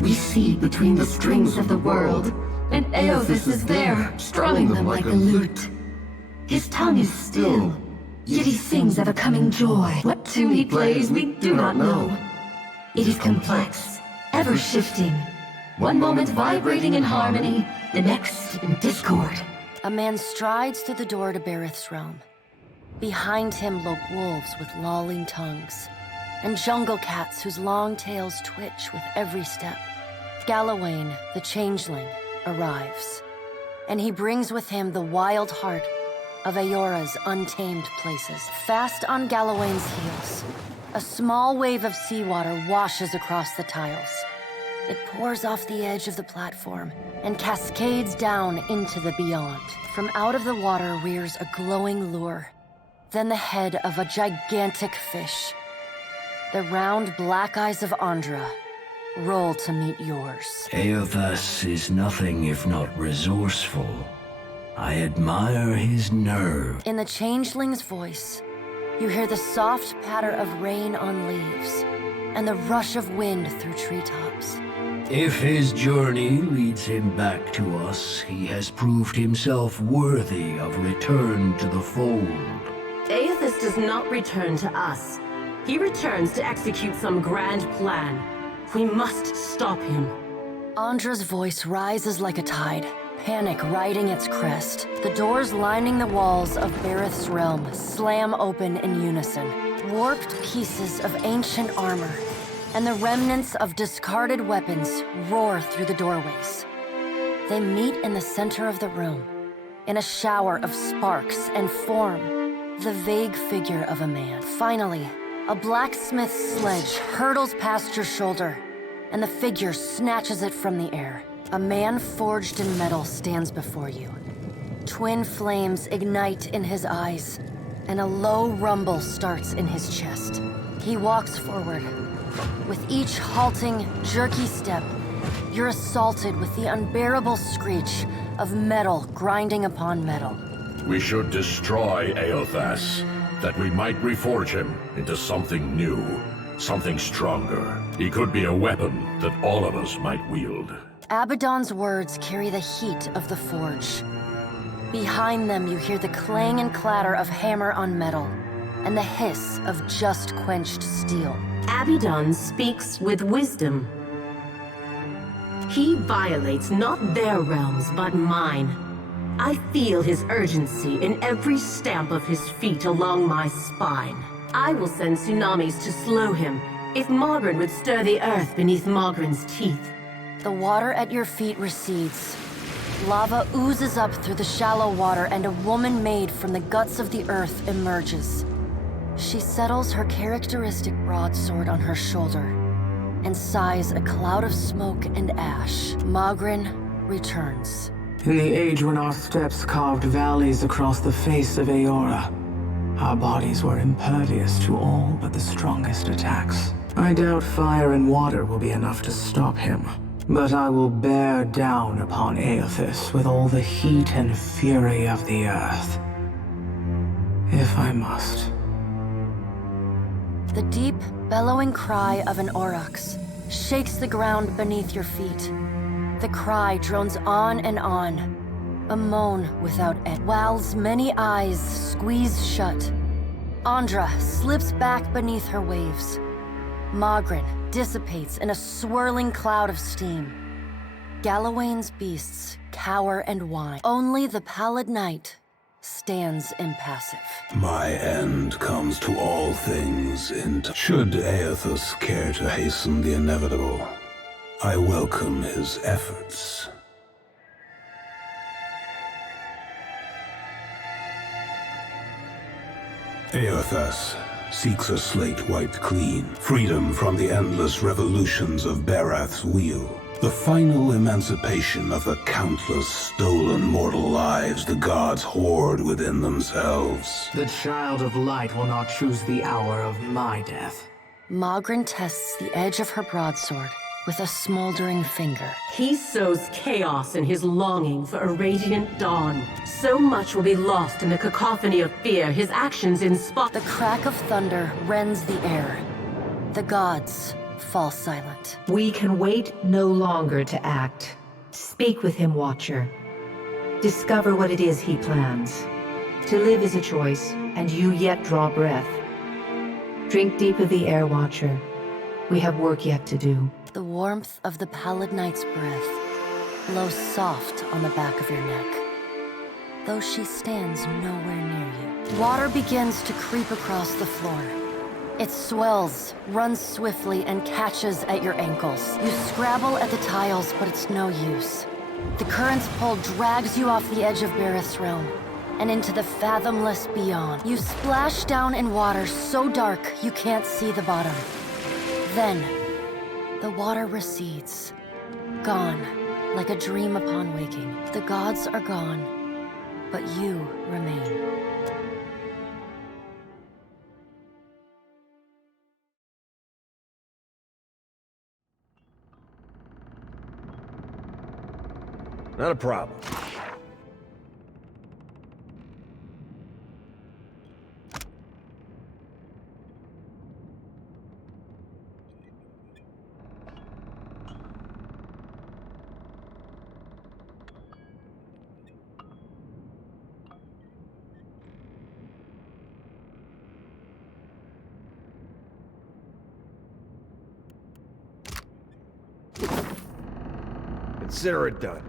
We see between the strings of the world, and Aethys is there, strumming them like a lute. His tongue is still, yet he sings of a coming joy. What tune he plays, we do not know. It is complex, ever shifting. One moment vibrating in harmony, the next in discord. A man strides through the door to Bareth's realm. Behind him lope wolves with lolling tongues, and jungle cats whose long tails twitch with every step. Galawain, the changeling, arrives, and he brings with him the wild heart of Eora's untamed places. Fast on Galawain's heels, a small wave of seawater washes across the tiles. It pours off the edge of the platform and cascades down into the beyond. From out of the water rears a glowing lure, then the head of a gigantic fish. The round black eyes of Andra roll to meet yours. Eothas is nothing if not resourceful. I admire his nerve. In the changeling's voice, you hear the soft patter of rain on leaves and the rush of wind through treetops. If his journey leads him back to us, he has proved himself worthy of return to the fold. Eothas does not return to us. He returns to execute some grand plan. We must stop him. Andra's voice rises like a tide, panic riding its crest. The doors lining the walls of Bareth's realm slam open in unison. Warped pieces of ancient armor and the remnants of discarded weapons roar through the doorways. They meet in the center of the room, in a shower of sparks, and form the vague figure of a man. Finally, a blacksmith's sledge hurtles past your shoulder, and the figure snatches it from the air. A man forged in metal stands before you. Twin flames ignite in his eyes, and a low rumble starts in his chest. He walks forward. With each halting, jerky step, you're assaulted with the unbearable screech of metal grinding upon metal. We should destroy Eothas, that we might reforge him into something new, something stronger. He could be a weapon that all of us might wield. Abaddon's words carry the heat of the forge. Behind them, you hear the clang and clatter of hammer on metal, and the hiss of just quenched steel. Abaddon speaks with wisdom. He violates not their realms, but mine. I feel his urgency in every stamp of his feet along my spine. I will send tsunamis to slow him, if Mogren would stir the earth beneath Mogren's teeth. The water at your feet recedes. Lava oozes up through the shallow water, and a woman made from the guts of the earth emerges. She settles her characteristic broadsword on her shoulder and sighs a cloud of smoke and ash. Mogren returns. In the age when our steps carved valleys across the face of Eora, our bodies were impervious to all but the strongest attacks. I doubt fire and water will be enough to stop him, but I will bear down upon Eothas with all the heat and fury of the earth. If I must. The deep, bellowing cry of an aurochs shakes the ground beneath your feet. The cry drones on and on, a moan without end. Wal's many eyes squeeze shut. Andra slips back beneath her waves. Mogren dissipates in a swirling cloud of steam. Galawain's beasts cower and whine. Only the pallid night stands impassive. My end comes to all things should Eothas care to hasten the inevitable, I welcome his efforts. Eothas seeks a slate wiped clean, freedom from the endless revolutions of Barath's wheel, the final emancipation of the countless stolen mortal lives the gods hoard within themselves. The Child of Light will not choose the hour of my death. Mogren tests the edge of her broadsword with a smoldering finger. He sows chaos in his longing for a radiant dawn. So much will be lost in the cacophony of fear his actions inspire. The crack of thunder rends the air. The gods fall silent. We can wait no longer to act. Speak with him, Watcher. Discover what it is he plans. To live is a choice, and you yet draw breath. Drink deep of the air, Watcher. We have work yet to do. The warmth of the pallid night's breath blows soft on the back of your neck, though she stands nowhere near you. Water begins to creep across the floor. It swells, runs swiftly, and catches at your ankles. You scrabble at the tiles, but it's no use. The current's pull drags you off the edge of Bareth's realm and into the fathomless beyond. You splash down in water so dark you can't see the bottom. Then, the water recedes, gone, like a dream upon waking. The gods are gone, but you remain. Not a problem. Consider it done.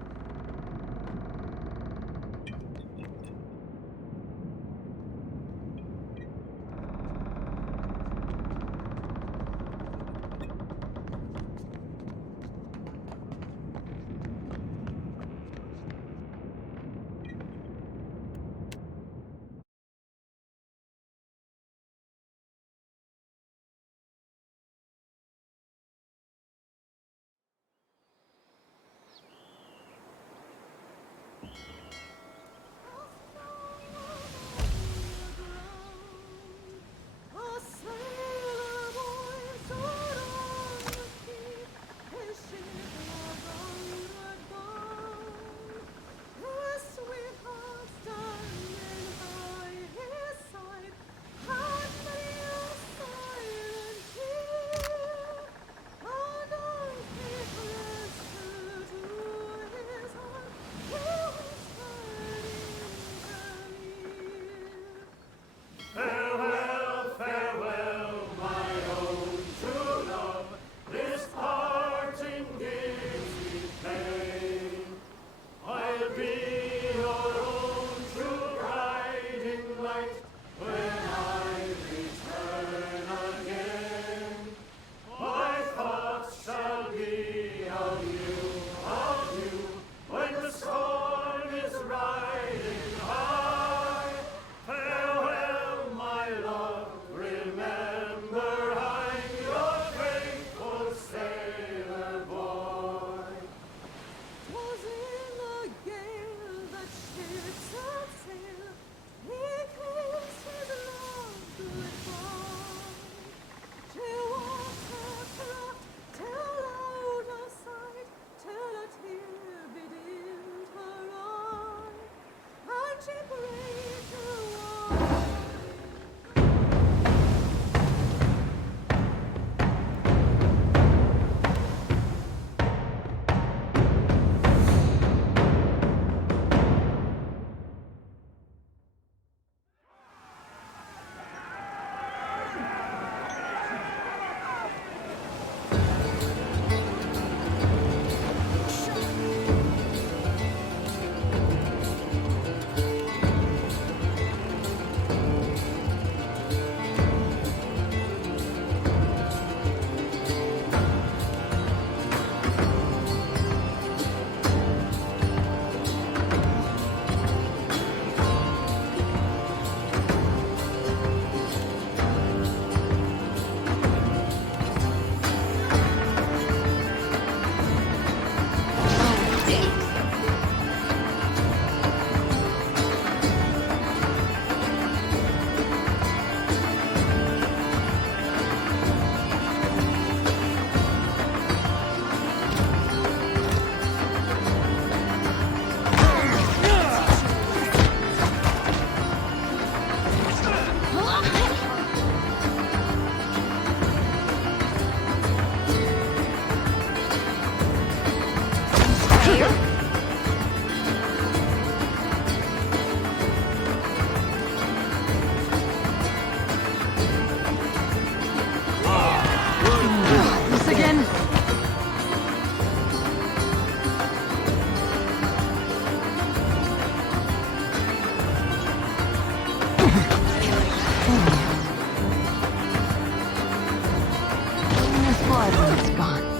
This blood when it's gone.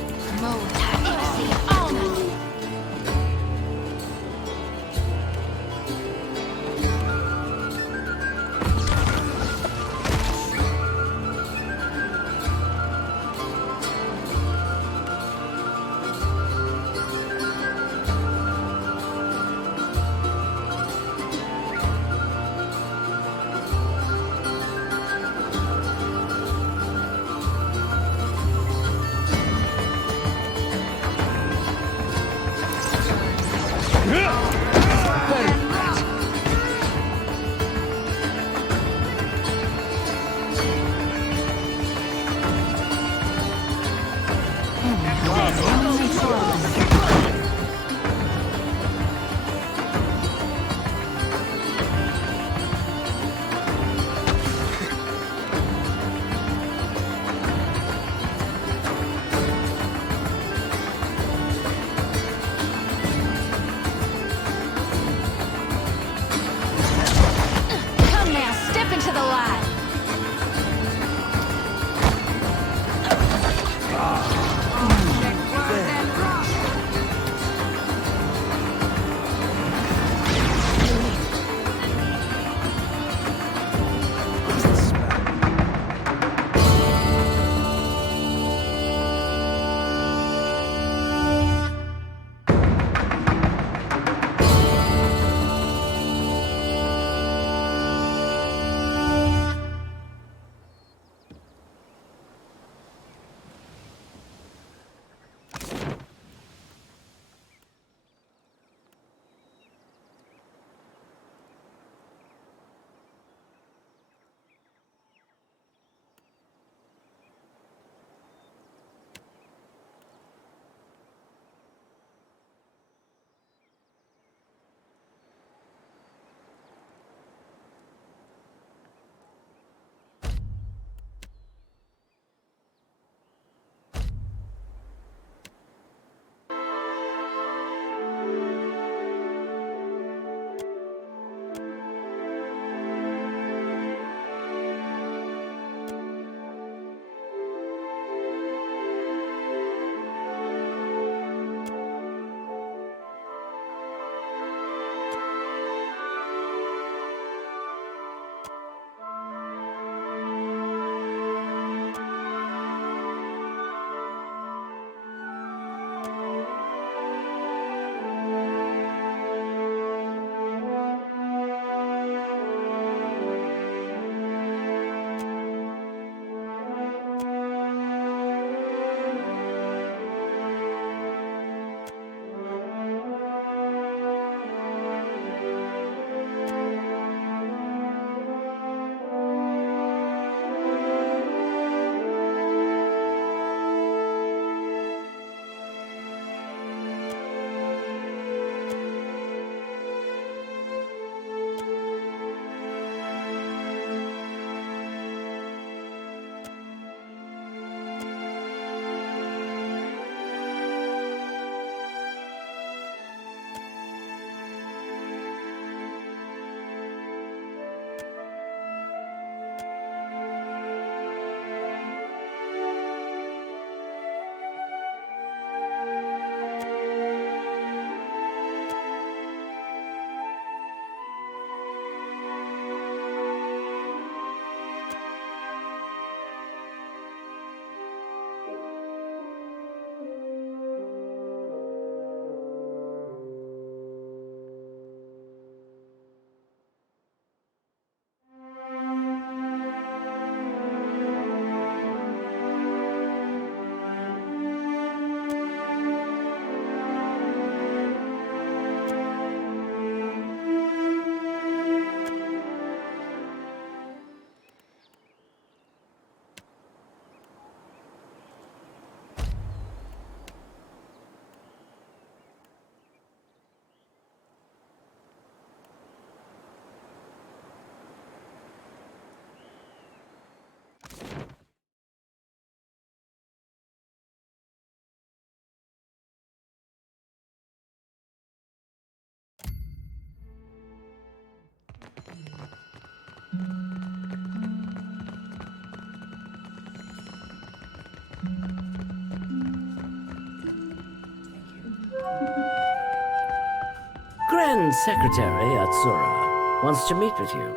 Valian's secretary, Atsura, wants to meet with you.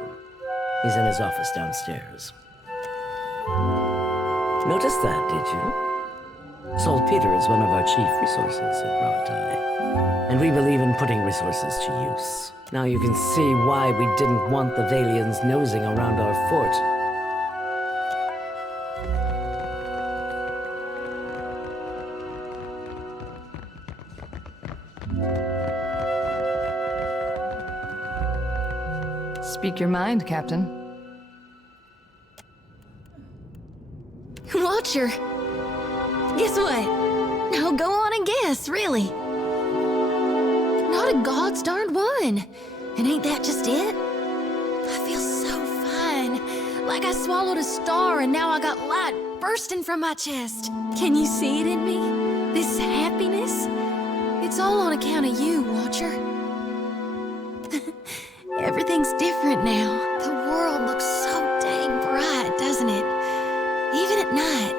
He's in his office downstairs. Noticed that, did you? Saltpeter is one of our chief resources at Rawatai, and we believe in putting resources to use. Now you can see why we didn't want the Valians nosing around our fort. Speak your mind, Captain. Watcher! Guess what? Now go on and guess, really. Not a god's darned one. And ain't that just it? I feel so fine. Like I swallowed a star and now I got light bursting from my chest. Can you see it in me? This happiness? It's all on account of you, Watcher. Everything's different now. The world looks so dang bright, doesn't it? Even at night.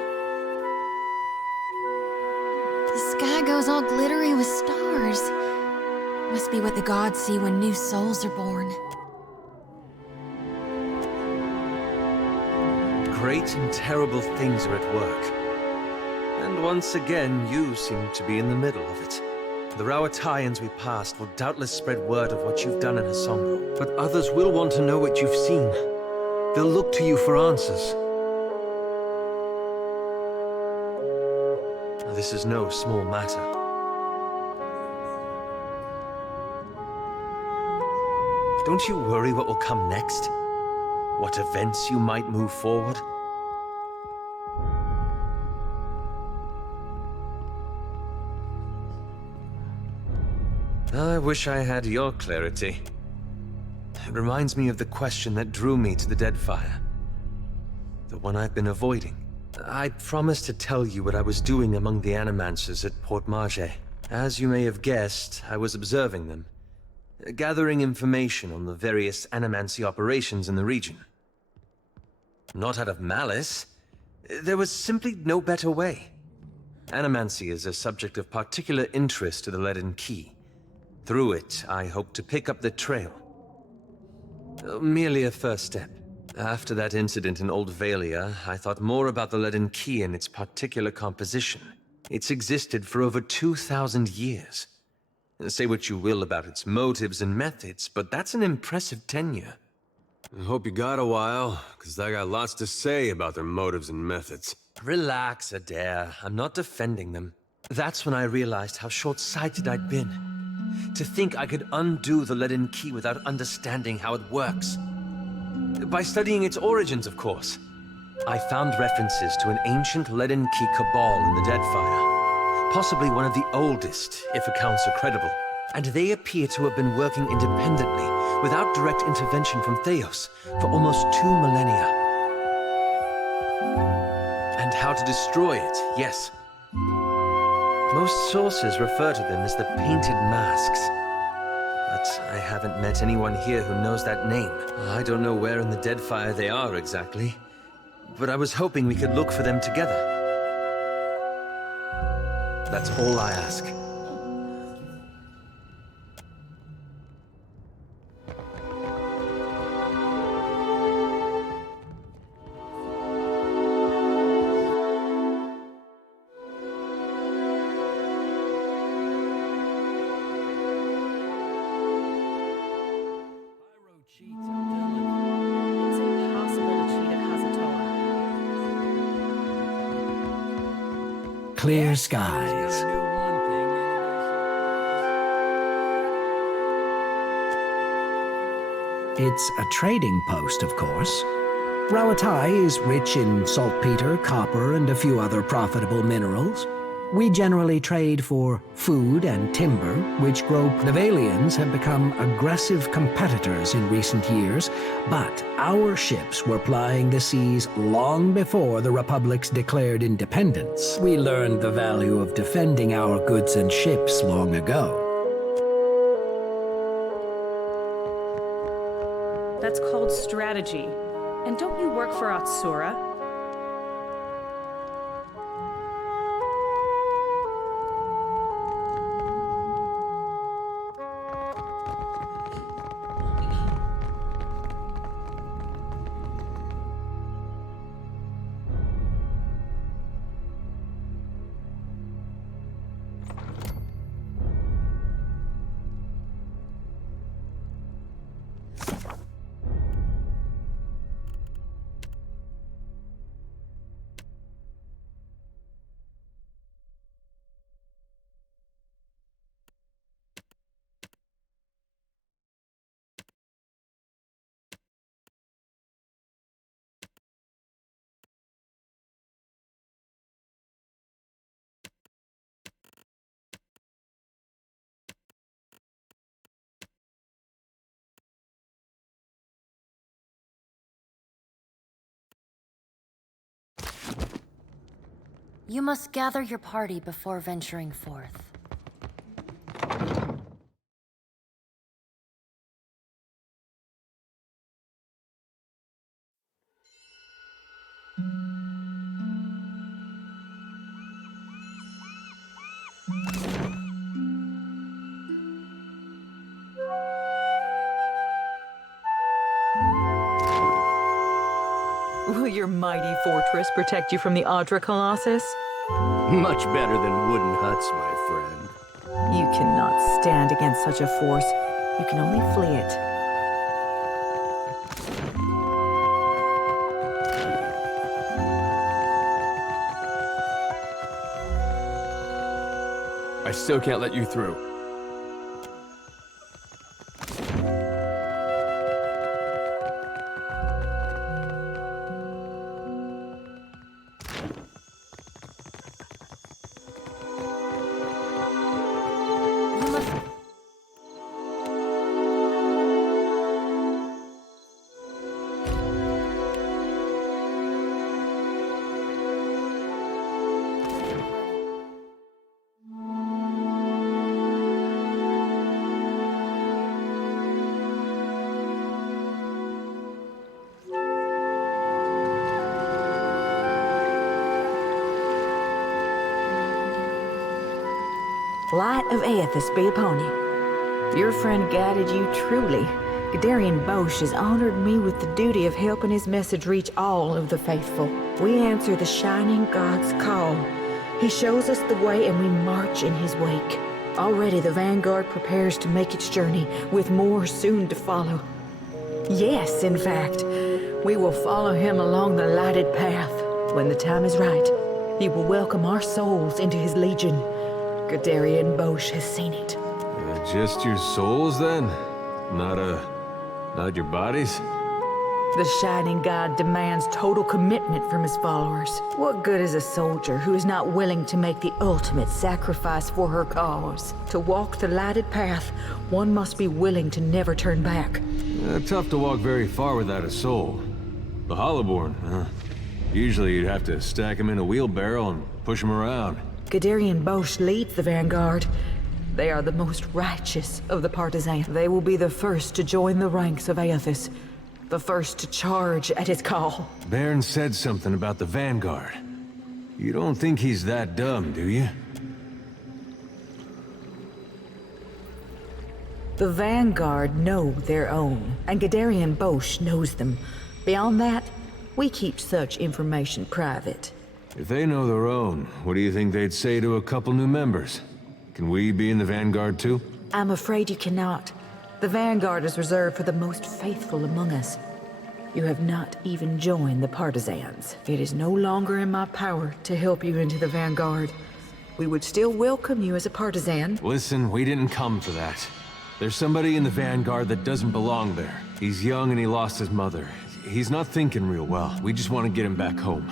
The sky goes all glittery with stars. Must be what the gods see when new souls are born. Great and terrible things are at work. And once again, you seem to be in the middle of it. The Rawataians we passed will doubtless spread word of what you've done in Hasongo, but others will want to know what you've seen. They'll look to you for answers. This is no small matter. Don't you worry what will come next? What events you might move forward? I wish I had your clarity. It reminds me of the question that drew me to the Deadfire. The one I've been avoiding. I promised to tell you what I was doing among the Animancers at Port Marge. As you may have guessed, I was observing them, gathering information on the various Animancy operations in the region. Not out of malice. There was simply no better way. Animancy is a subject of particular interest to the Leaden Key. Through it, I hope to pick up the trail. Merely a first step. After that incident in Old Valia, I thought more about the Leaden Key and its particular composition. It's existed for over 2,000 years. Say what you will about its motives and methods, but that's an impressive tenure. I hope you got a while, because I got lots to say about their motives and methods. Relax, Adair. I'm not defending them. That's when I realized how short-sighted I'd been. To think I could undo the Leaden Key without understanding how it works. By studying its origins, of course. I found references to an ancient Leaden Key cabal in the Deadfire. Possibly one of the oldest, if accounts are credible. And they appear to have been working independently, without direct intervention from Theos, for almost 2 millennia. And how to destroy it, yes. Most sources refer to them as the Painted Masks. But I haven't met anyone here who knows that name. I don't know where in the Deadfire they are exactly, but I was hoping we could look for them together. That's all I ask. Clear skies. It's a trading post, of course. Rawatai is rich in saltpeter, copper, and a few other profitable minerals. We generally trade for food and timber, which grow. The Valians have become aggressive competitors in recent years, but our ships were plying the seas long before the Republic's declared independence. We learned the value of defending our goods and ships long ago. That's called strategy. And don't you work for Atsura? You must gather your party before venturing forth. Will your mighty fortress protect you from the Adra Colossus? Much better than wooden huts, my friend. You cannot stand against such a force. You can only flee it. I still can't let you through. Light of Aethys be upon you. Your friend guided you truly. Gadarian Bosch has honored me with the duty of helping his message reach all of the faithful. We answer the shining God's call. He shows us the way and we march in his wake. Already the vanguard prepares to make its journey, with more soon to follow. Yes, in fact, we will follow him along the lighted path. When the time is right, he will welcome our souls into his legion. Gadarian Bosch has seen it. Just your souls, then? Not your bodies? The Shining God demands total commitment from his followers. What good is a soldier who is not willing to make the ultimate sacrifice for her cause? To walk the lighted path, one must be willing to never turn back. Tough to walk very far without a soul. The Hollowborn, huh? Usually you'd have to stack them in a wheelbarrow and push them around. Gadarian Bosch leads the vanguard. They are the most righteous of the partisans. They will be the first to join the ranks of Aethys, the first to charge at his call. Baron said something about the vanguard. You don't think he's that dumb, do you? The vanguard know their own, and Gadarian Bosch knows them. Beyond that, we keep such information private. If they know their own, what do you think they'd say to a couple new members? Can we be in the vanguard too? I'm afraid you cannot. The vanguard is reserved for the most faithful among us. You have not even joined the partisans. It is no longer in my power to help you into the vanguard. We would still welcome you as a partisan. Listen, we didn't come for that. There's somebody in the vanguard that doesn't belong there. He's young and he lost his mother. He's not thinking real well. We just want to get him back home.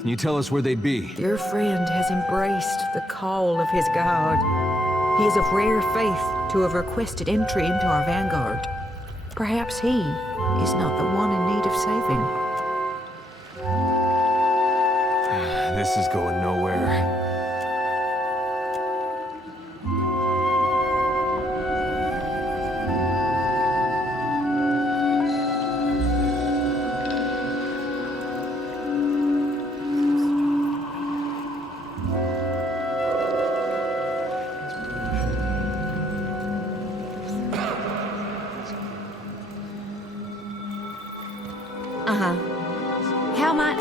Can you tell us where they'd be? Your friend has embraced the call of his God. He is of rare faith to have requested entry into our vanguard. Perhaps he is not the one in need of saving. This is going nowhere. How am I...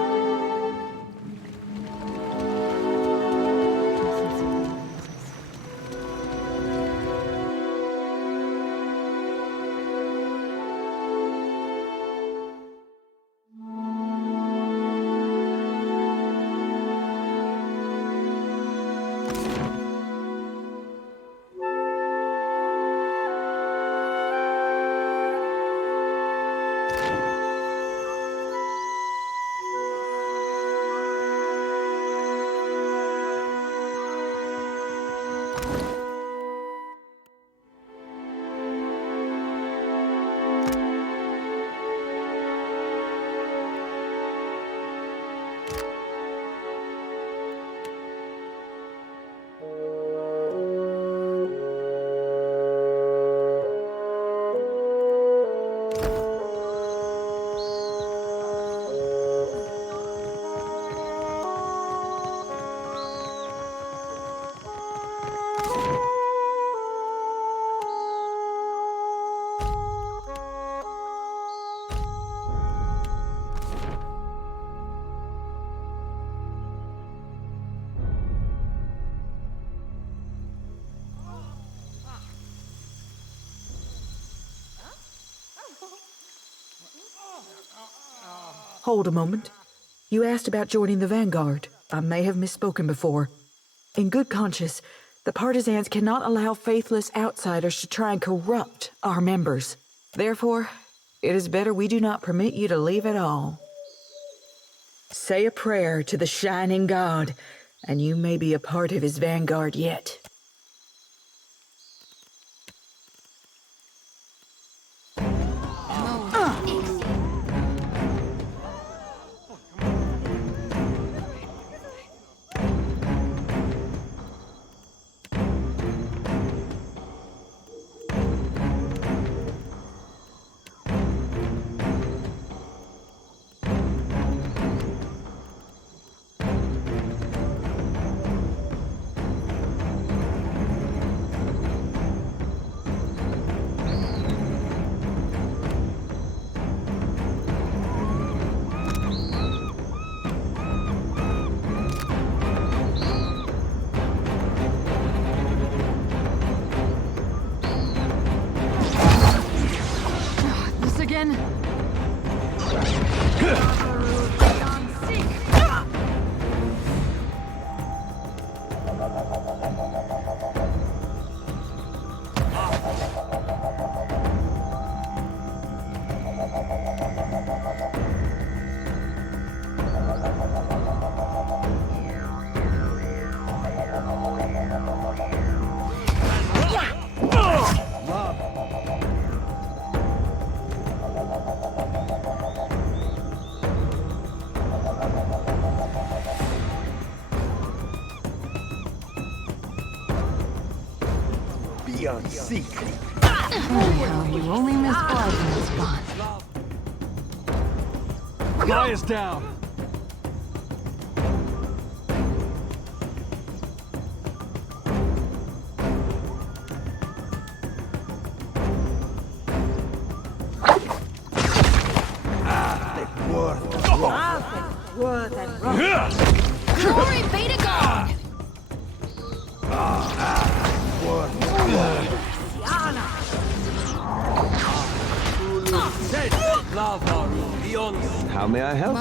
Hold a moment. You asked about joining the Vanguard. I may have misspoken before. In good conscience, the partisans cannot allow faithless outsiders to try and corrupt our members. Therefore, it is better we do not permit you to leave at all. Say a prayer to the Shining God, and you may be a part of his Vanguard yet. Again? Anyhow, you only miss blood in this spot. Gaia's down! Glory be to God! How may I help?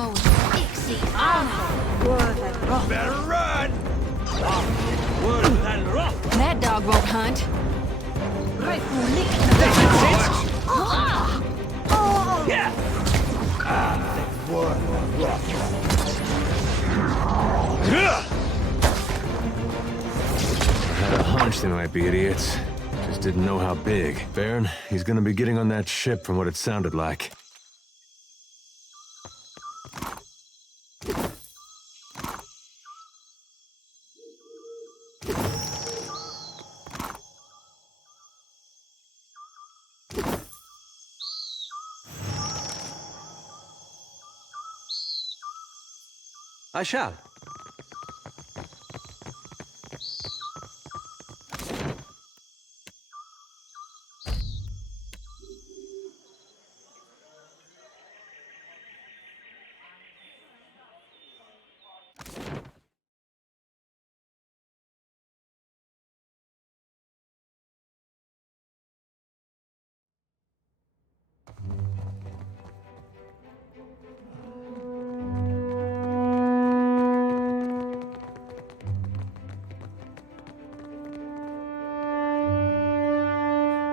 Better run! That dog won't hunt. I had a hunch they might be idiots. Just didn't know how big. Baron, he's gonna be getting on that ship from what it sounded like. I shall.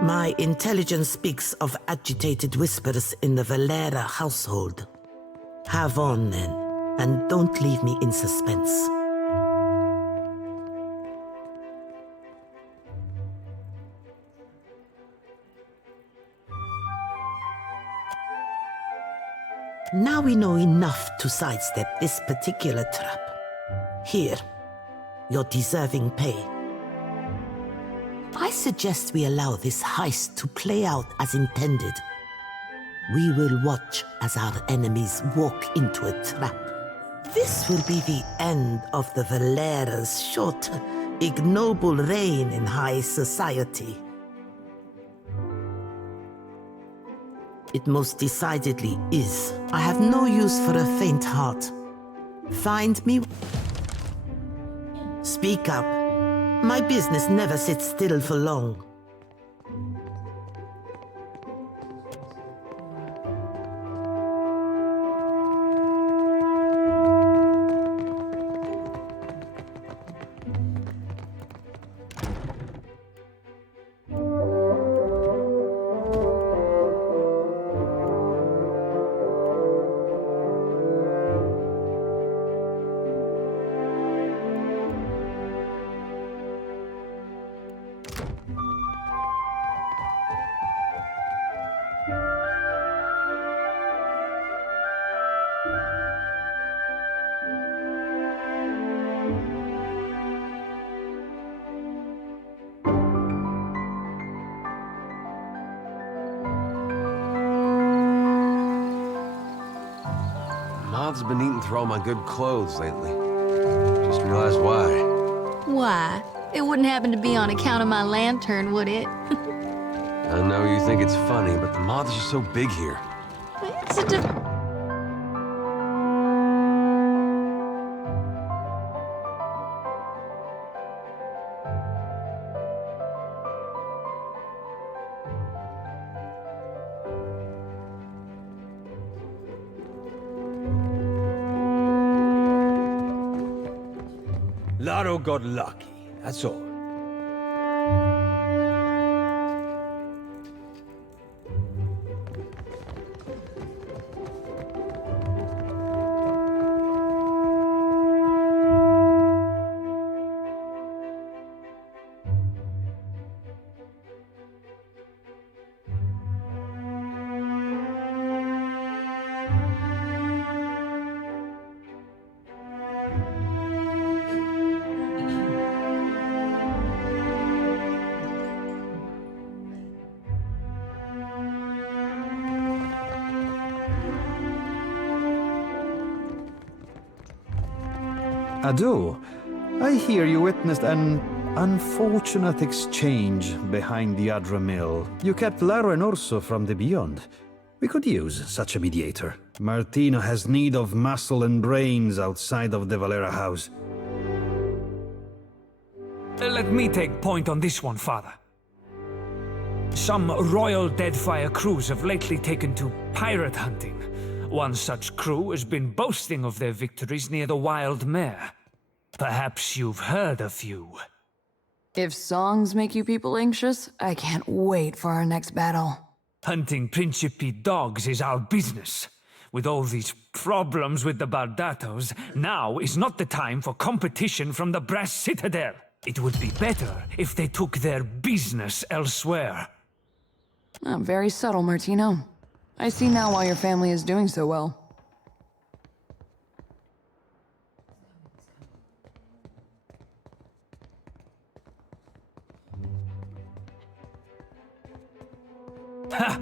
My intelligence speaks of agitated whispers in the Valera household. Have on, then, and don't leave me in suspense. Now we know enough to sidestep this particular trap. Here, your deserving pay. I suggest we allow this heist to play out as intended. We will watch as our enemies walk into a trap. This will be the end of the Valera's short, ignoble reign in high society. It most decidedly is. I have no use for a faint heart. Find me. Speak up. My business never sits still for long. Moths been eating through all my good clothes lately. Just realized why. Why? It wouldn't happen to be on account of my lantern, would it? I know you think it's funny, but the moths are so big here. It's a Laro got lucky, that's all. Ado, I hear you witnessed an unfortunate exchange behind the Adra Mill. You kept Laro and Orso from the Beyond. We could use such a mediator. Martino has need of muscle and brains outside of the Valera house. Let me take point on this one, Father. Some Royal Deadfire crews have lately taken to pirate hunting. One such crew has been boasting of their victories near the Wild Mare. Perhaps you've heard a few. If songs make you people anxious, I can't wait for our next battle. Hunting Principe dogs is our business. With all these problems with the Bardatos, now is not the time for competition from the Brass Citadel. It would be better if they took their business elsewhere. Very subtle, Martino. I see now why your family is doing so well. Ha!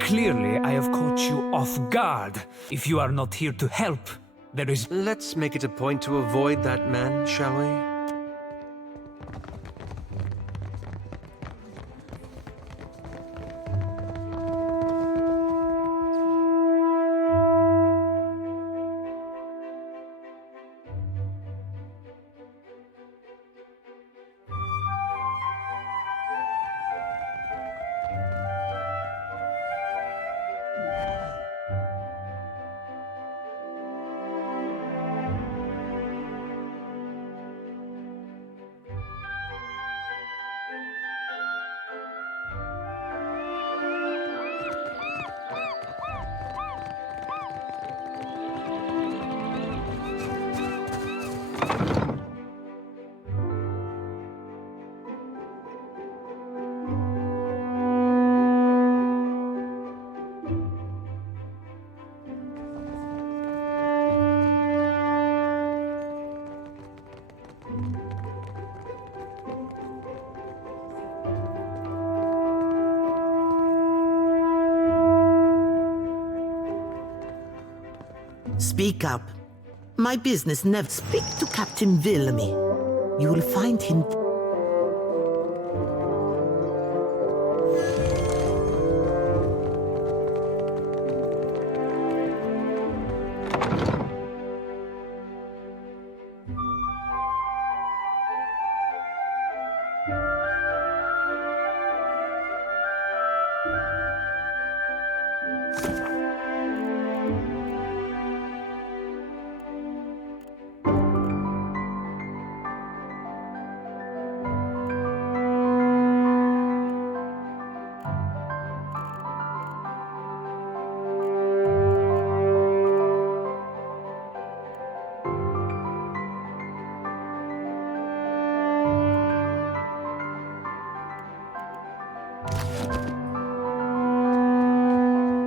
Clearly, I have caught you off guard. If you are not here to help, there is... Let's make it a point to avoid that man, shall we? Speak up. My business never... Speak to Captain Villamy. You will find him...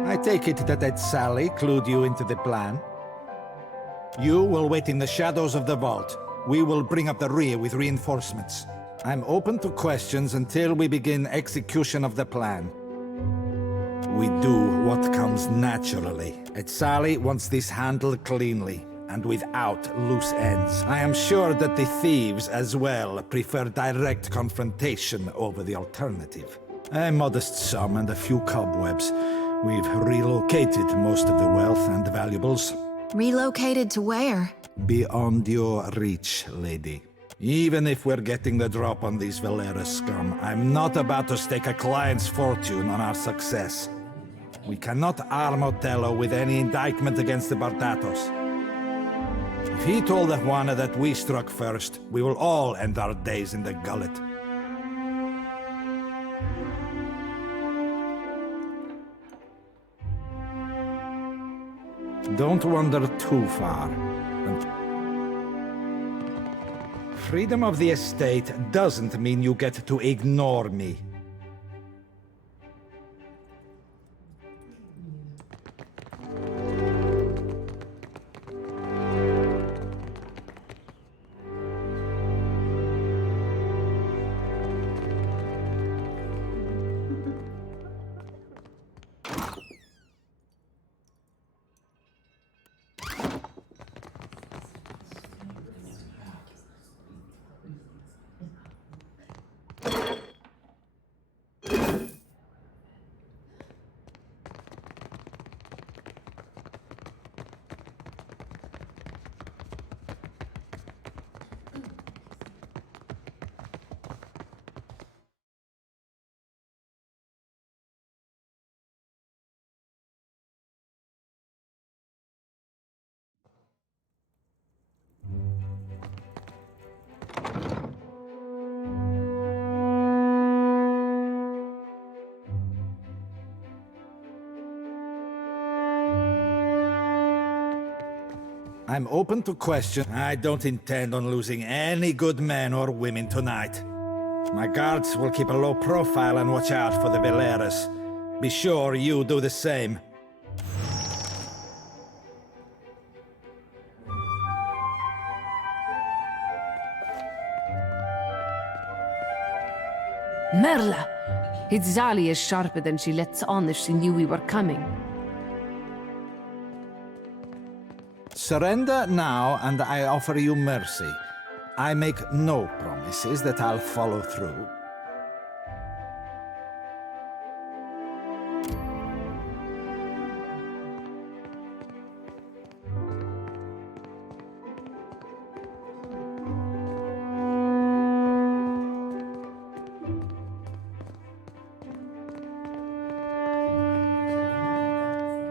I take it that Sally clued you into the plan? You will wait in the shadows of the vault. We will bring up the rear with reinforcements. I'm open to questions until we begin execution of the plan. We do what comes naturally. Sally wants this handled cleanly, and without loose ends. I am sure that the thieves as well prefer direct confrontation over the alternative. A modest sum and a few cobwebs. We've relocated most of the wealth and valuables. Relocated to where? Beyond your reach, lady. Even if we're getting the drop on these Valera scum, I'm not about to stake a client's fortune on our success. We cannot arm Otello with any indictment against the Bardatos. If he told the Juana that we struck first, we will all end our days in the gullet. Don't wander too far. Freedom of the estate doesn't mean you get to ignore me. I'm open to question. I don't intend on losing any good men or women tonight. My guards will keep a low profile and watch out for the Valeras. Be sure you do the same. Merla! Itzali is sharper than she lets on if she knew we were coming. Surrender now, and I offer you mercy. I make no promises that I'll follow through.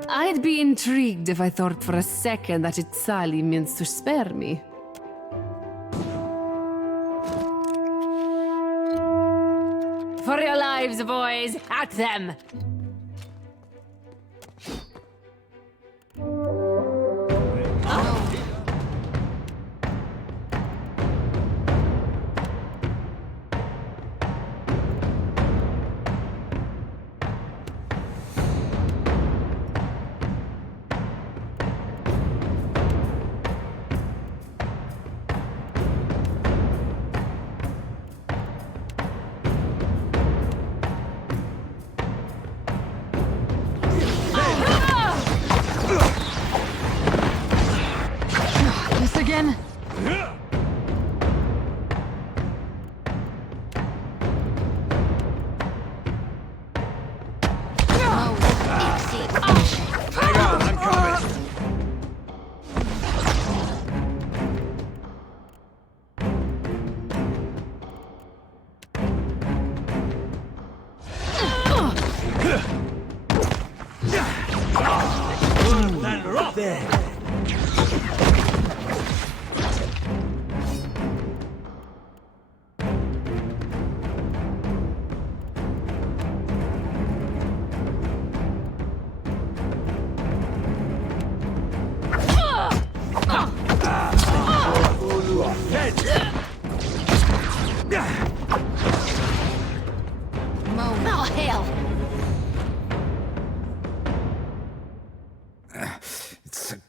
I'd be intrigued if I thought for a second that Itzali means to spare me. For your lives, boys! At them!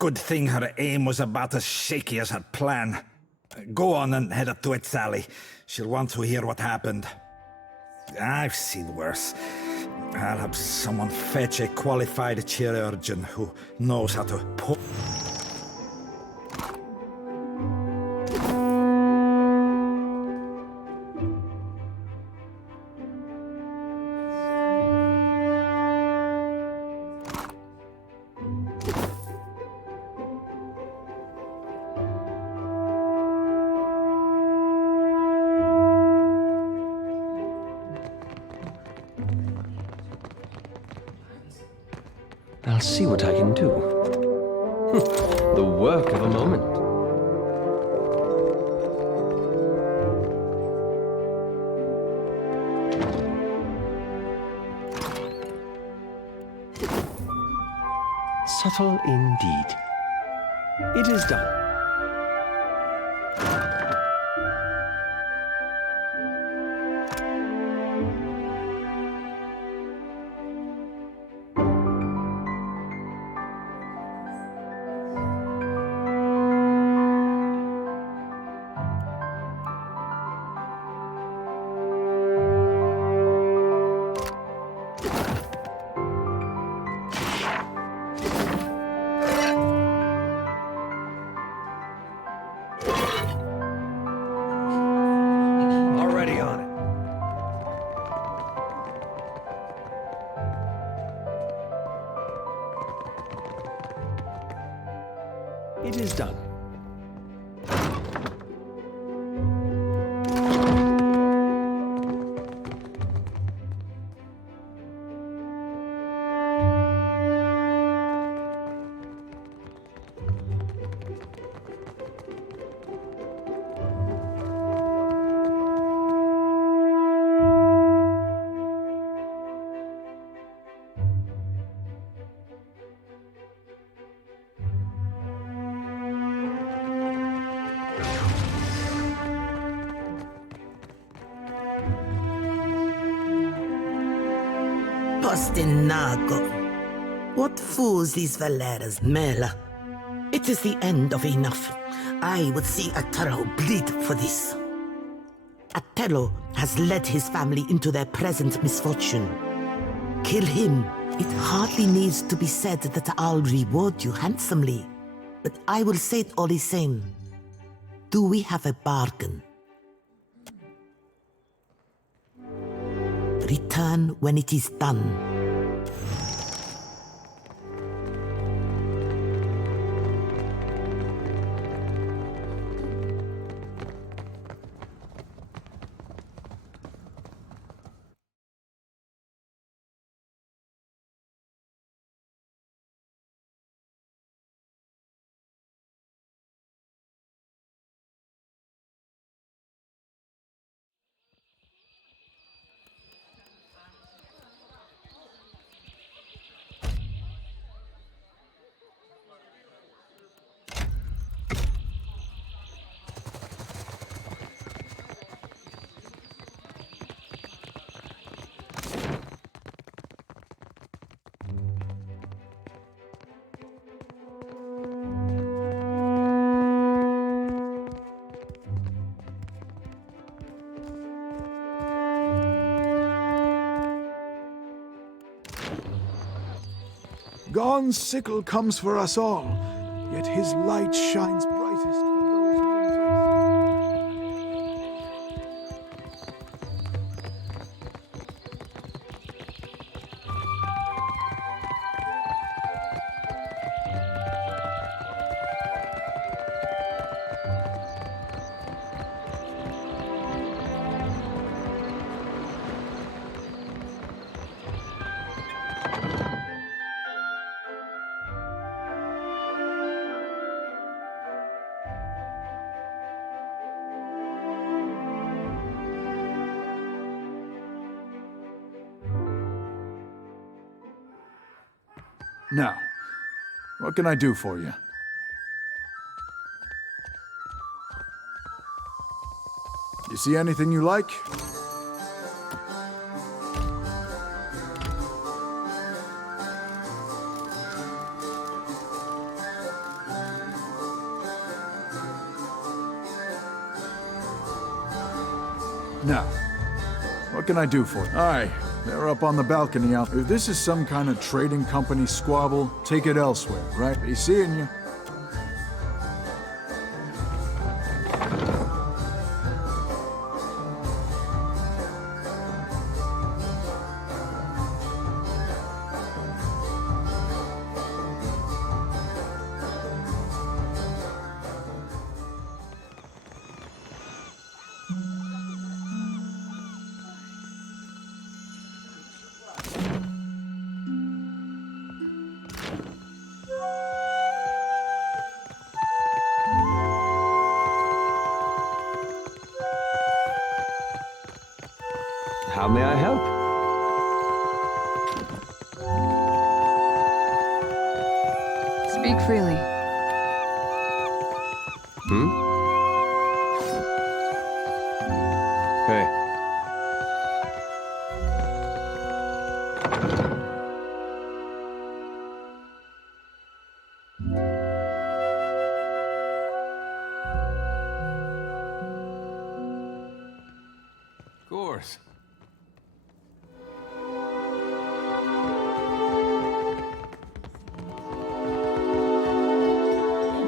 Good thing her aim was about as shaky as her plan. Go on and head up to it, Sally. She'll want to hear what happened. I've seen worse. I'll have someone fetch a qualified chirurgeon who knows how to pull. I'll see what I can do. The work of a moment. Subtle indeed. It is done. Already on it. It is done. Postinago. What fools these Valeras, Mela. It is the end of enough. I would see Ataro bleed for this. Atelo has led his family into their present misfortune. Kill him. It hardly needs to be said that I'll reward you handsomely. But I will say it all the same. Do we have a bargain? Return when it is done. God's sickle comes for us all, yet his light shines brightest for those who Now, what can I do for you? You see anything you like? Now, what can I do for you? Aye, they're up on the balcony out. If this is some kind of trading company squabble, take it elsewhere, right? Be seeing you. How may I help? Speak freely. Hey. Of course.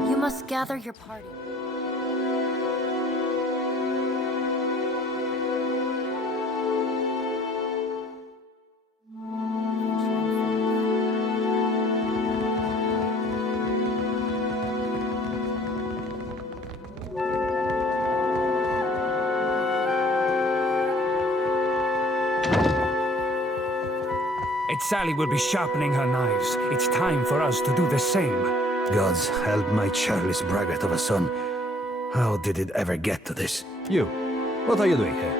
You must gather your party. Sally will be sharpening her knives. It's time for us to do the same. Gods help my churlish braggart of a son. How did it ever get to this? You, what are you doing here?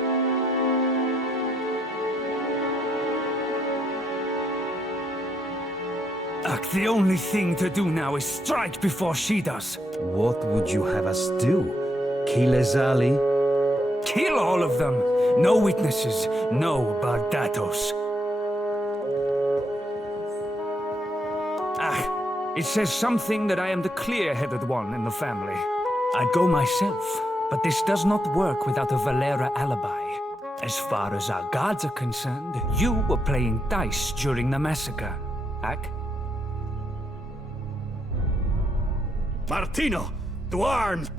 The only thing to do now is strike before she does. What would you have us do? Kill Ezali? Kill all of them! No witnesses, no bardatos. It says something that I am the clear-headed one in the family. I'd go myself, but this does not work without a Valera alibi. As far as our guards are concerned, you were playing dice during the massacre. Ak? Martino, to arms!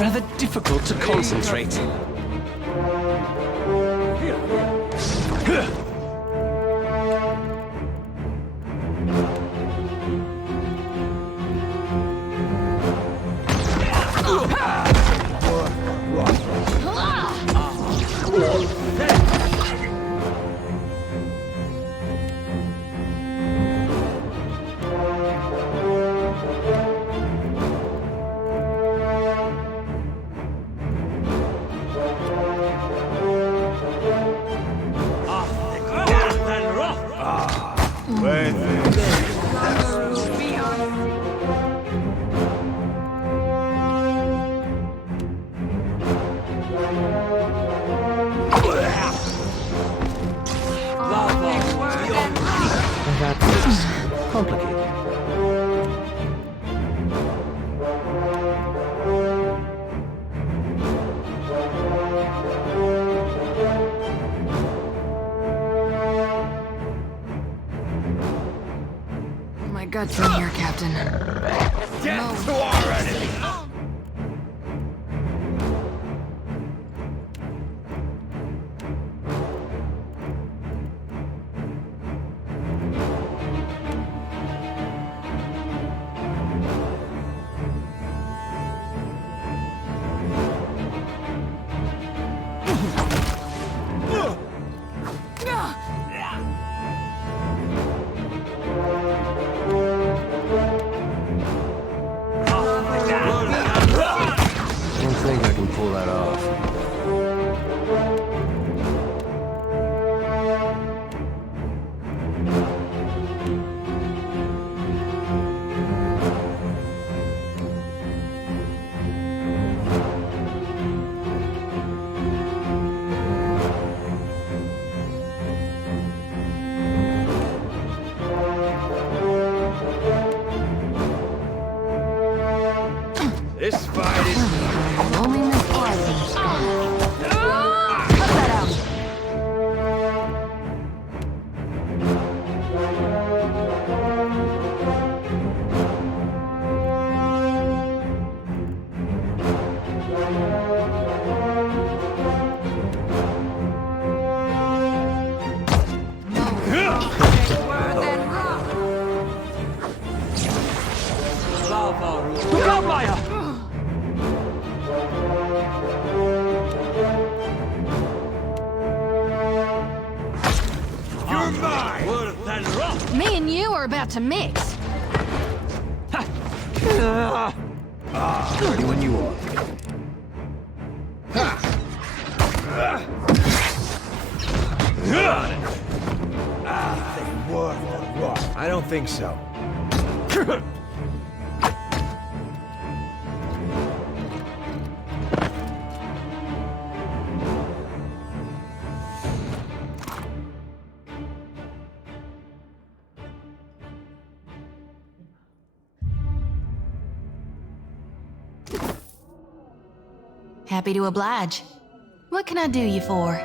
Rather difficult to concentrate. That's complicated. My guts in here, Captain. Get to our enemy! I can pull that off. This fight is... Only miss Cut that out. Look out, Maya! You're mine! Worth and rock! Me and you are about to mix. Ready when you are. I don't think so. Happy to oblige. What can I do you for?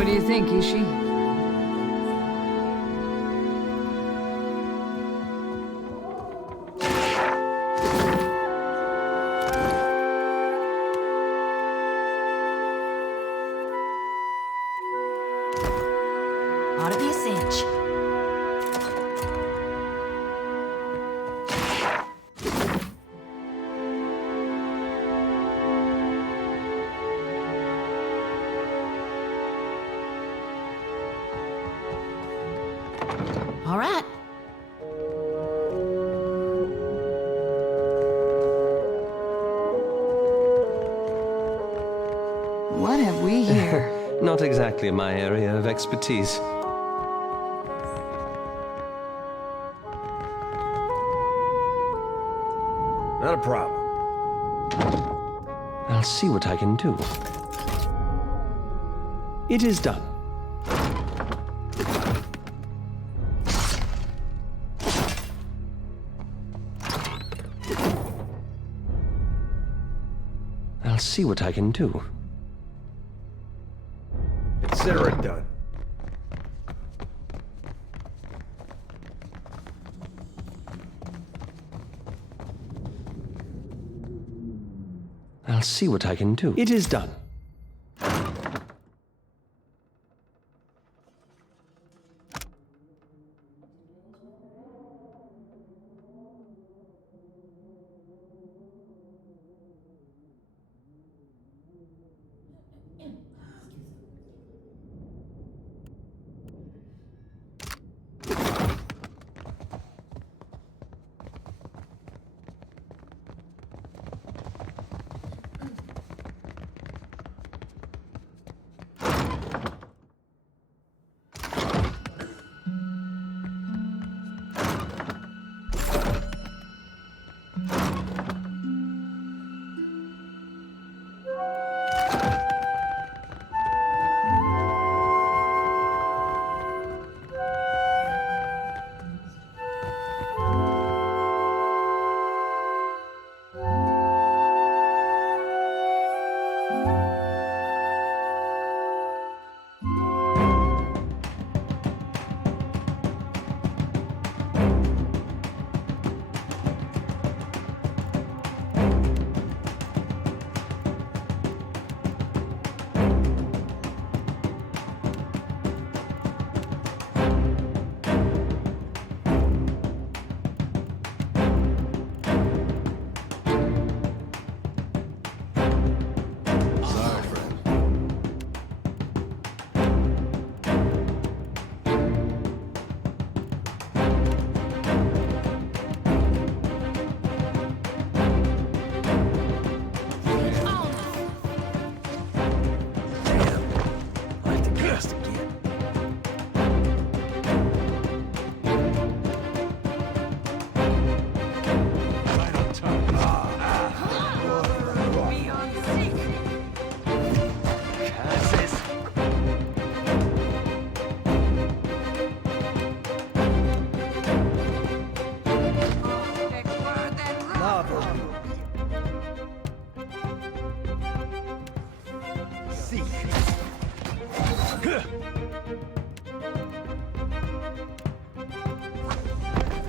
What do you think, Ishi? Ought to be a cinch. All right. What have we here? Not exactly my area of expertise. Not a problem. I'll see what I can do. It is done. I'll see what I can do. Consider it done. I'll see what I can do. It is done.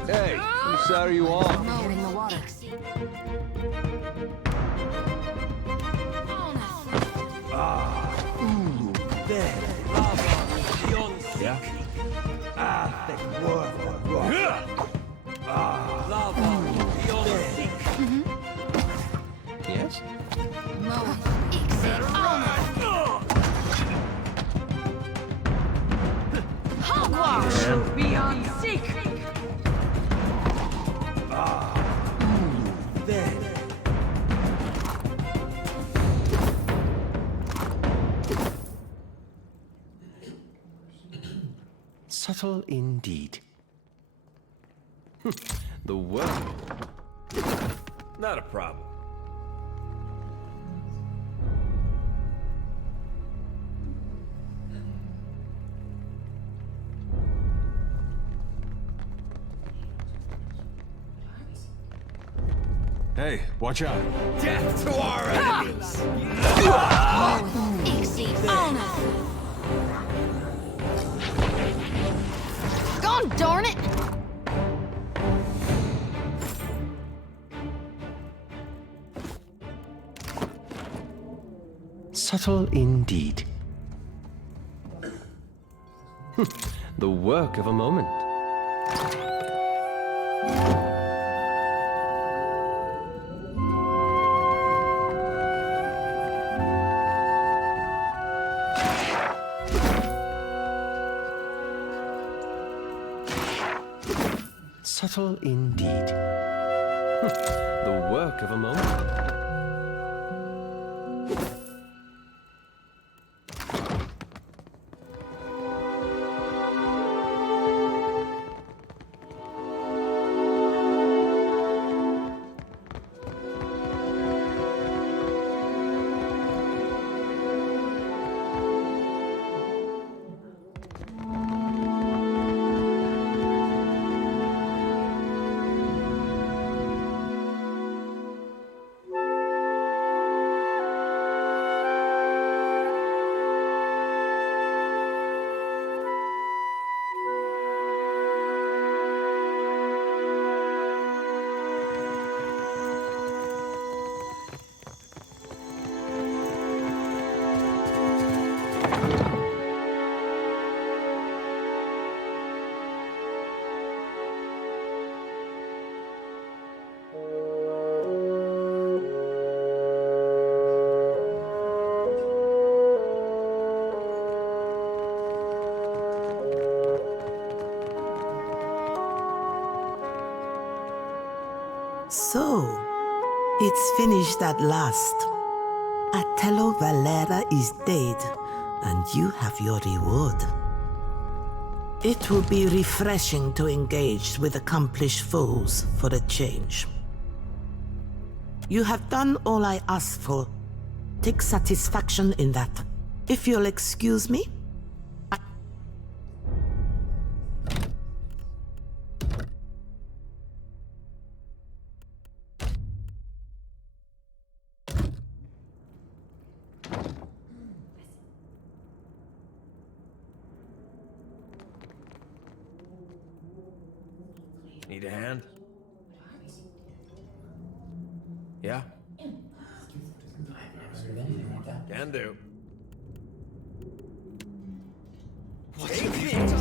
Hey, whose side are you on? Hitting the water. Yeah? Yes? Hogwash! Beyond seek! Subtle indeed. The world. Not a problem. Hey, watch out. Death to our enemies! Ixie, honor! on, darn it! Subtle indeed. The work of a moment. Subtle indeed. The work of a moment. So, it's finished at last. Atello Valera is dead, and you have your reward. It will be refreshing to engage with accomplished foes for a change. You have done all I asked for. Take satisfaction in that. If you'll excuse me. Need a hand? Yeah? Can do. Take it!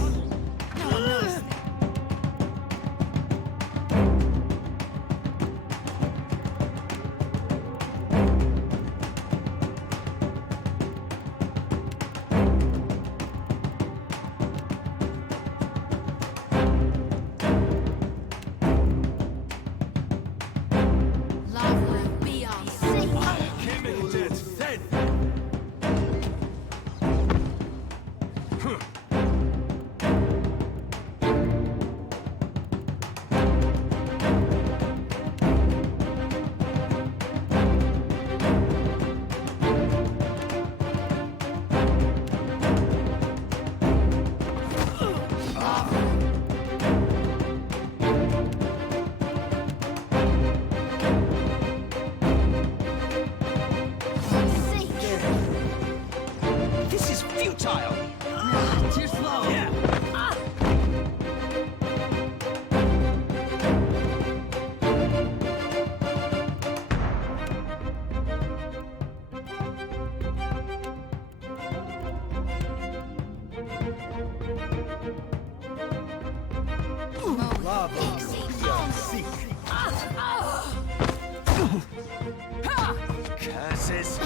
Curses!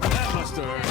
That must have hurt.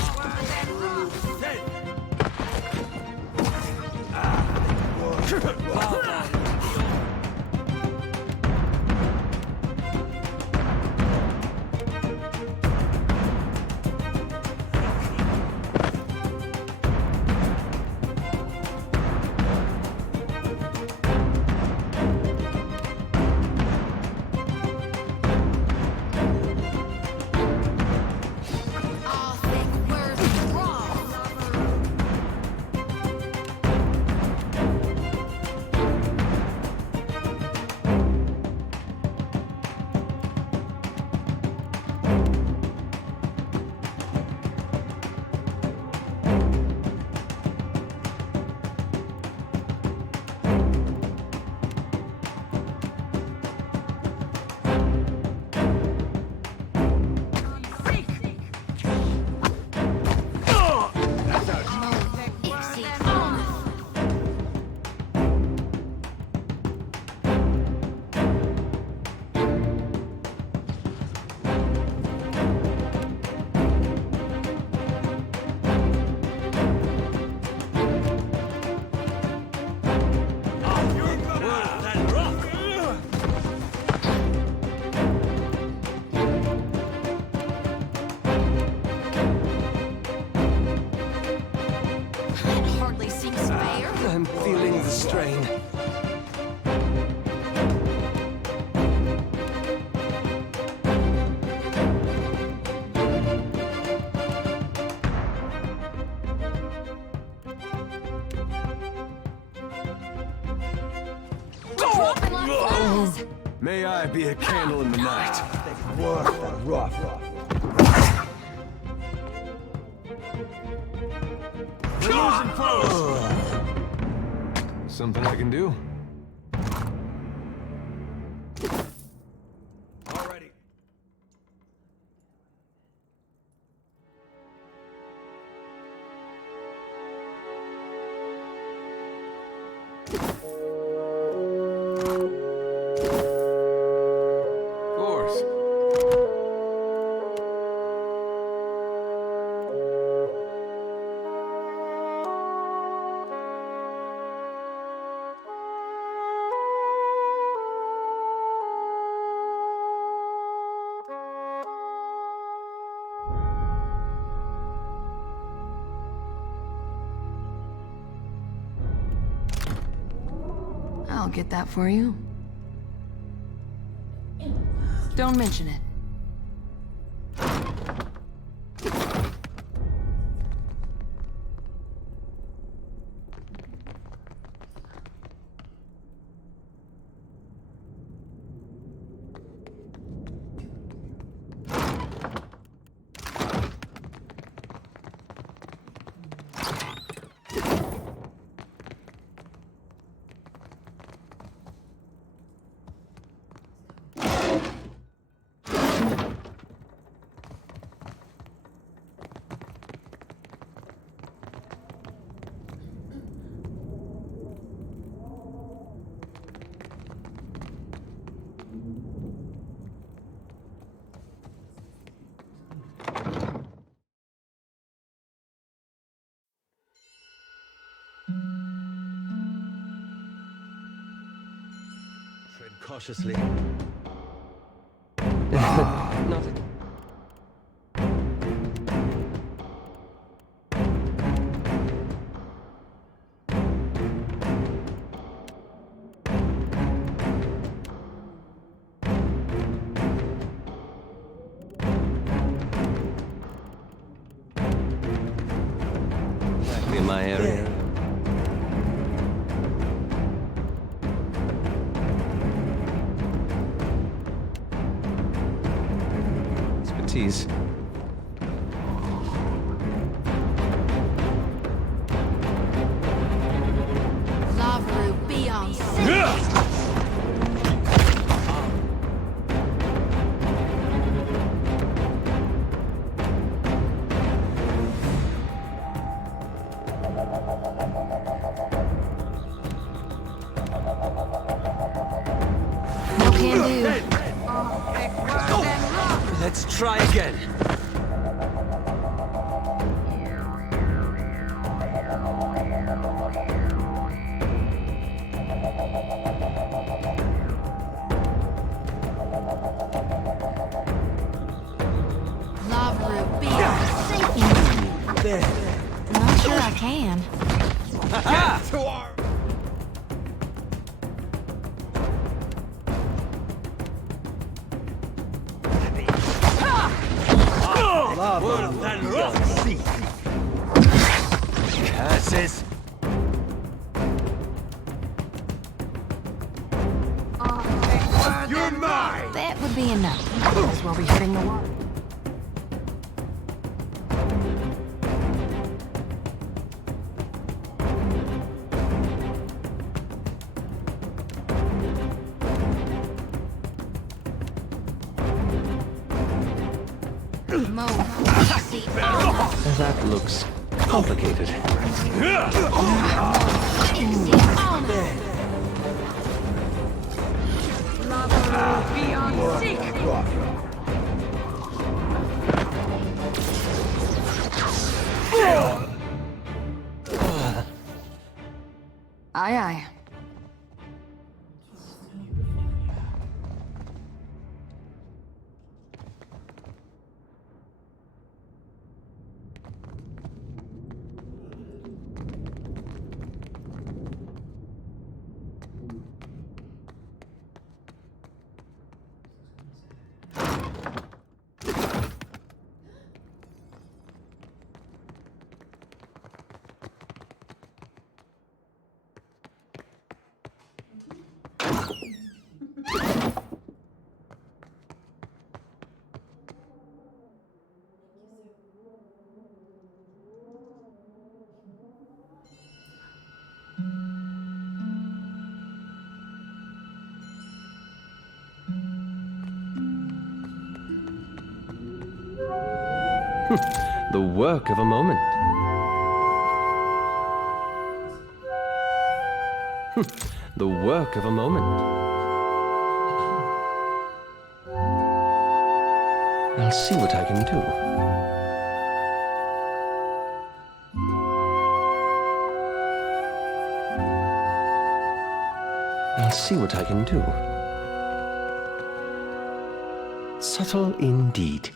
I'm feeling the strain. May I be a candle in the night. Something I can do? Alrighty. Of course. I'll get that for you. Don't mention it. Tread cautiously. Not it. Back in my area. Expertise. Lavaru, be on No can do. Let's try again. Lavaru, be on sinking. Not sure I can. Curses. You're mine! That would be enough. Might as well be hitting the water. That looks complicated. Aye, aye. The work of a moment. The work of a moment. I'll see what I can do. I'll see what I can do. Subtle indeed.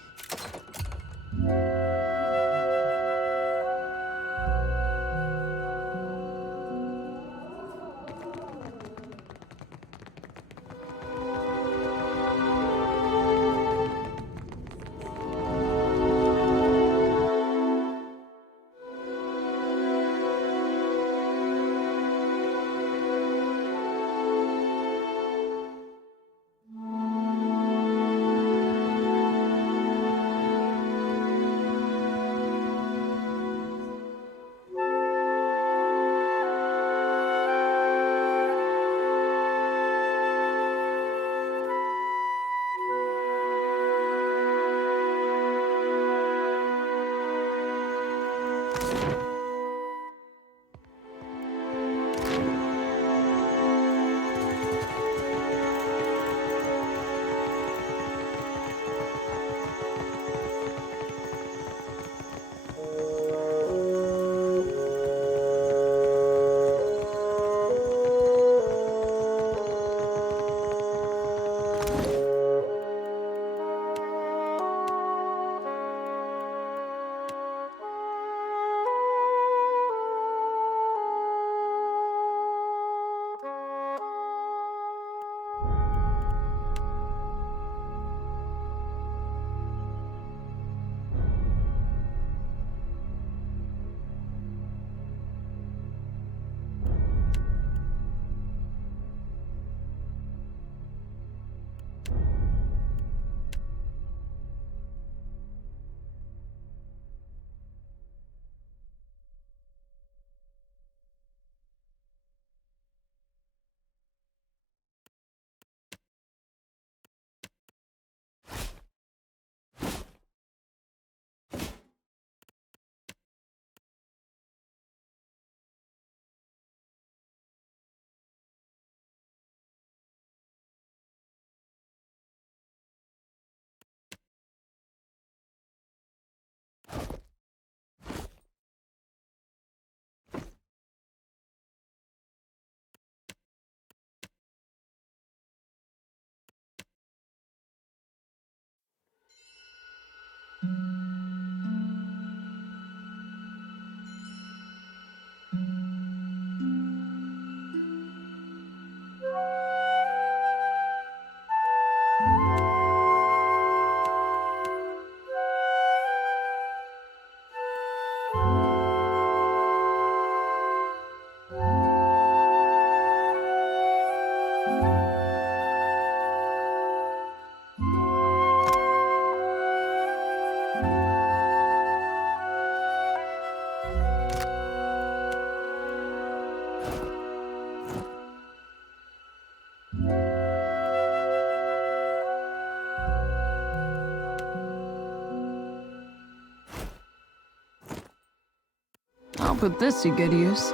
I'll put this to good use.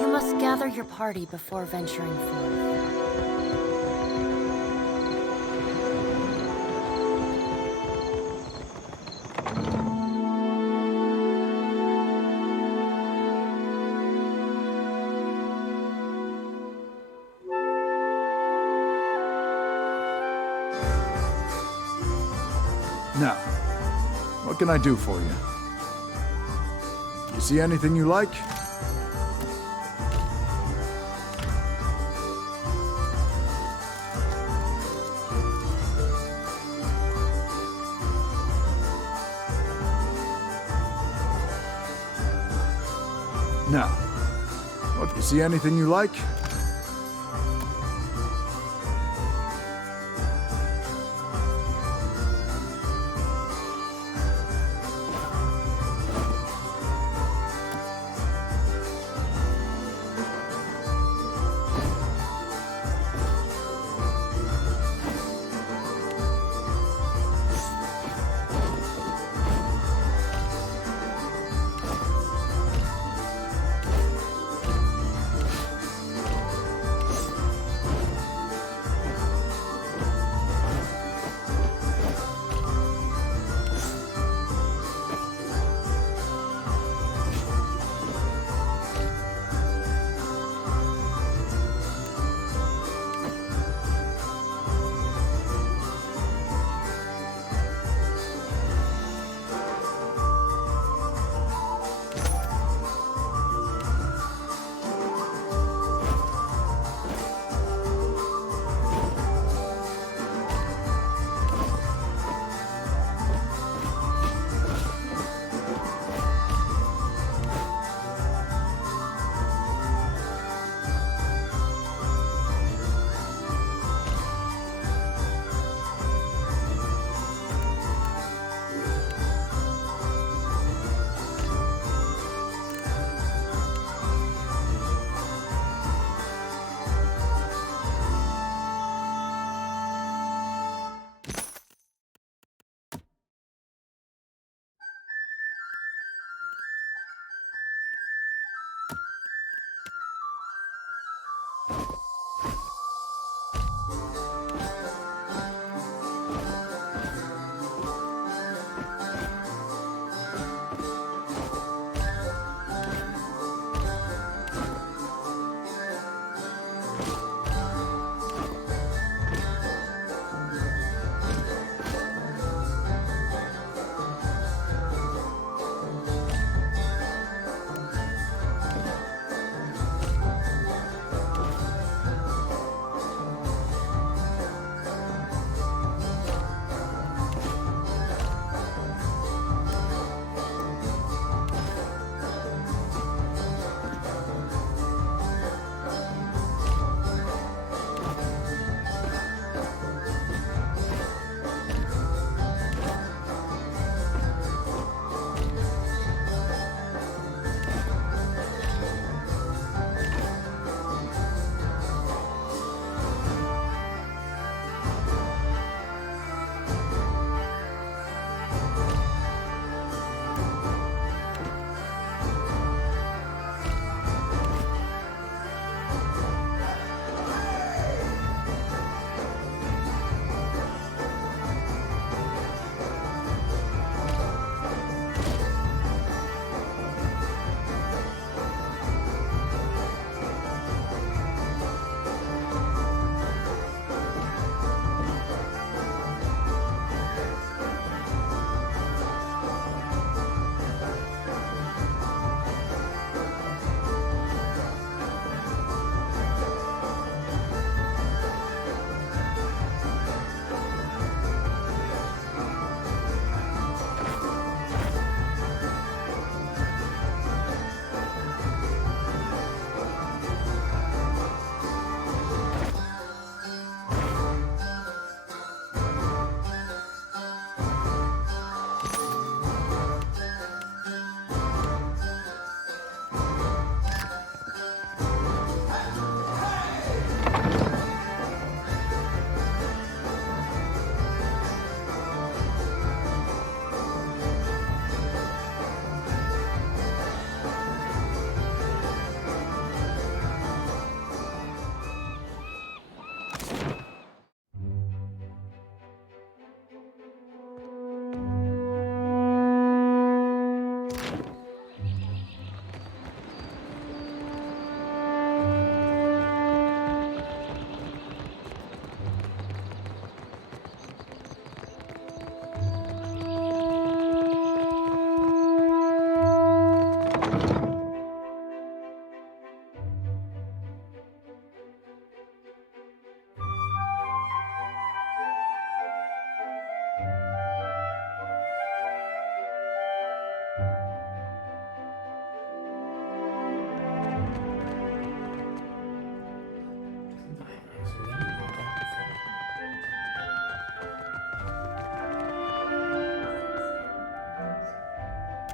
You must gather your party before venturing forth. Now, what can I do for you? You see anything you like? Now, You see anything you like?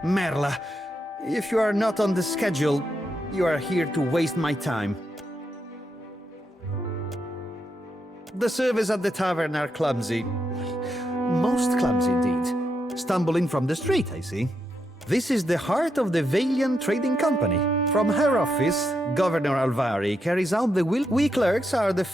Merla, if you are not on the schedule, you are here to waste my time. The servers at the tavern are clumsy. Most clumsy indeed. Stumbling from the street, I see. This is the heart of the Valiant Trading Company. From her office, Governor Alvari carries out the will. We clerks are the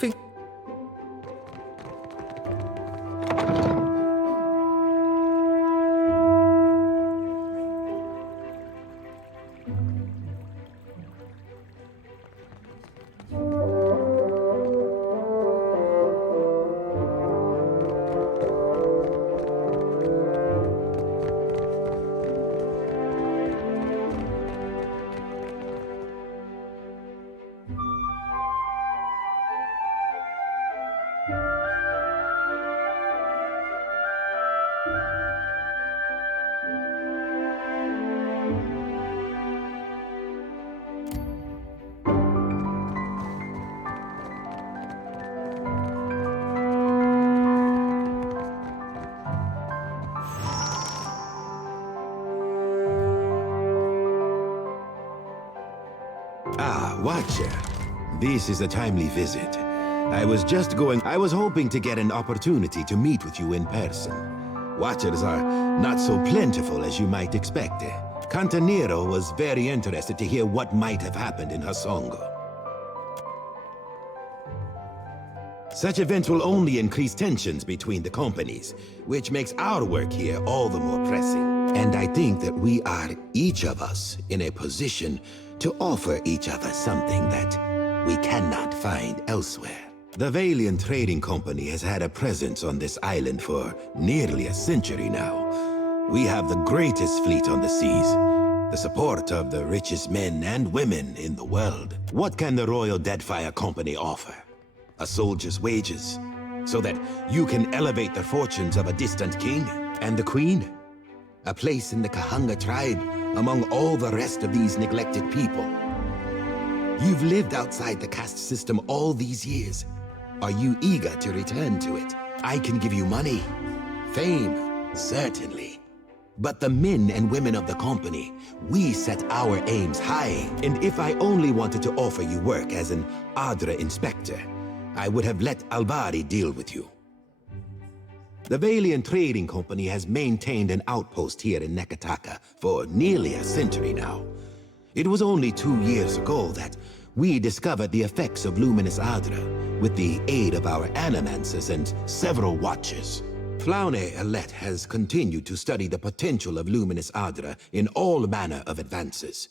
Watcher, this is a timely visit. I was hoping to get an opportunity to meet with you in person. Watchers are not so plentiful as you might expect. Cantanero was very interested to hear what might have happened in Hasongo. Such events will only increase tensions between the companies, which makes our work here all the more pressing. And I think that we are, each of us, in a position to offer each other something that we cannot find elsewhere. The Valiant Trading Company has had a presence on this island for nearly a century now. We have the greatest fleet on the seas, the support of the richest men and women in the world. What can the Royal Deadfire Company offer? A soldier's wages, so that you can elevate the fortunes of a distant king and the queen? A place in the Kahanga tribe among all the rest of these neglected people? You've lived outside the caste system all these years. Are you eager to return to it? I can give you money, fame, certainly. But the men and women of the company, we set our aims high. And if I only wanted to offer you work as an Adra inspector, I would have let Alvari deal with you. The Valiant Trading Company has maintained an outpost here in Nekataka for nearly a century now. It was only 2 years ago that we discovered the effects of luminous Adra with the aid of our animancers and several watchers. Flaune Alette has continued to study the potential of luminous Adra in all manner of advances.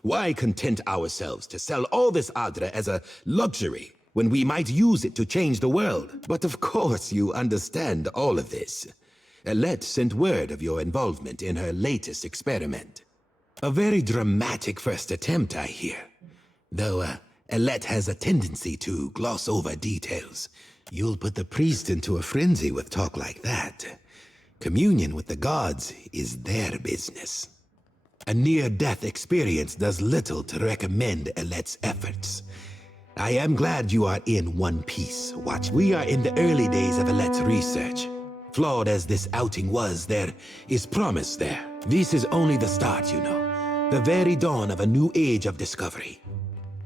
Why content ourselves to sell all this Adra as a luxury when we might use it to change the world? But of course you understand all of this. Alette sent word of your involvement in her latest experiment. A very dramatic first attempt, I hear. Though Alette has a tendency to gloss over details. You'll put the priest into a frenzy with talk like that. Communion with the gods is their business. A near-death experience does little to recommend Alette's efforts. I am glad you are in one piece, Watch. We are in the early days of Alette's research. Flawed as this outing was, there is promise there. This is only the start, you know. The very dawn of a new age of discovery.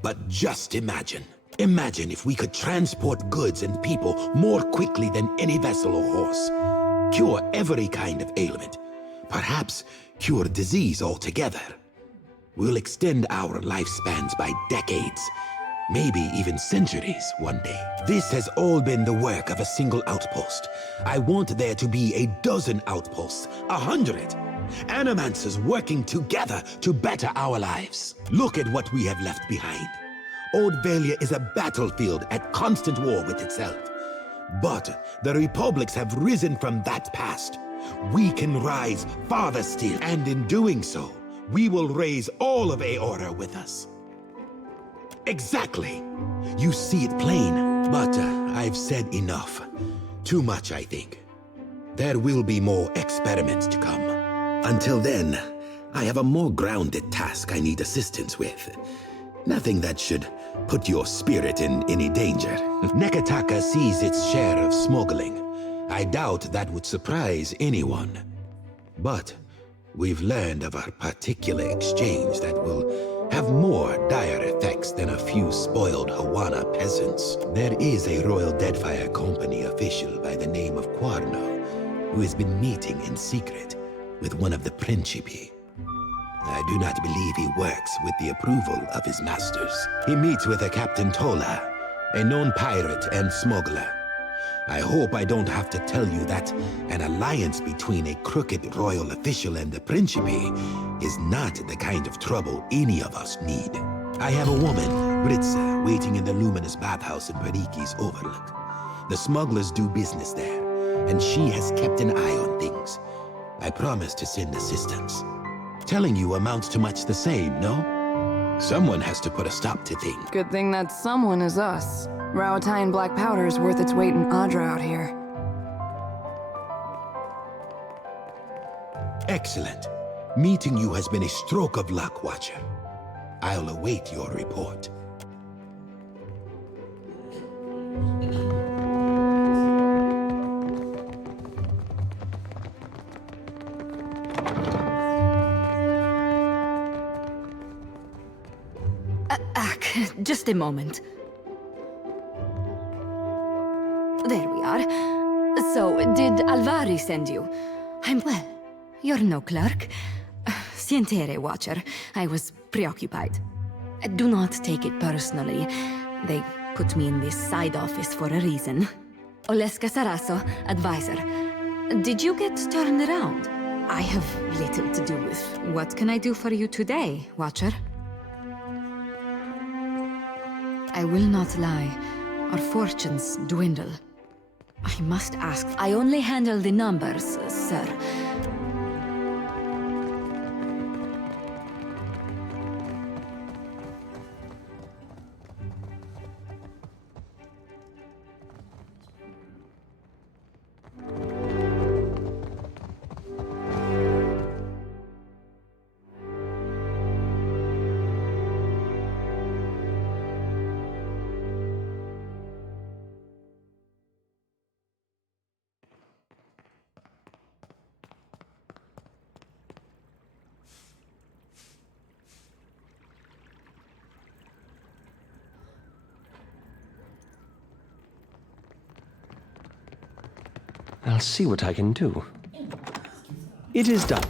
But just imagine. Imagine if we could transport goods and people more quickly than any vessel or horse. Cure every kind of ailment. Perhaps cure disease altogether. We'll extend our lifespans by decades. Maybe even centuries one day. This has all been the work of a single outpost. I want there to be a dozen outposts, 100. Animancers working together to better our lives. Look at what we have left behind. Old Valia is a battlefield at constant war with itself. But the republics have risen from that past. We can rise farther still, and in doing so, we will raise all of Aora with us. Exactly. You see it plain, but I've said enough. Too much, I think. There will be more experiments to come. Until then, I have a more grounded task I need assistance with. Nothing that should put your spirit in any danger. Nekataka sees its share of smuggling. I doubt that would surprise anyone. But We've learned of a particular exchange that will have more dire effects than a few spoiled Hawana peasants. There is a Royal Deadfire Company official by the name of Quarno, who has been meeting in secret with one of the Principi. I do not believe he works with the approval of his masters. He meets with a Captain Tola, a known pirate and smuggler. I hope I don't have to tell you that an alliance between a crooked royal official and the Principi is not the kind of trouble any of us need. I have a woman, Britza, waiting in the luminous bathhouse in Periki's Overlook. The smugglers do business there, and she has kept an eye on things. I promise to send assistance. Telling you amounts to much the same, no? Someone has to put a stop to things. Good thing that someone is us. Rauatai black powder is worth its weight in Adra out here. Excellent. Meeting you has been a stroke of luck, Watcher. I'll await your report. Just a moment. There we are. So, did Alvari send you? Well, you're no clerk. Sientere, Watcher. I was preoccupied. Do not take it personally. They put me in this side office for a reason. Oleska Sarasso, advisor. Did you get turned around? I have little to do with. What can I do for you today, Watcher? I will not lie. Our fortunes dwindle. I must ask. I only handle the numbers, sir. I'll see what I can do. It is done.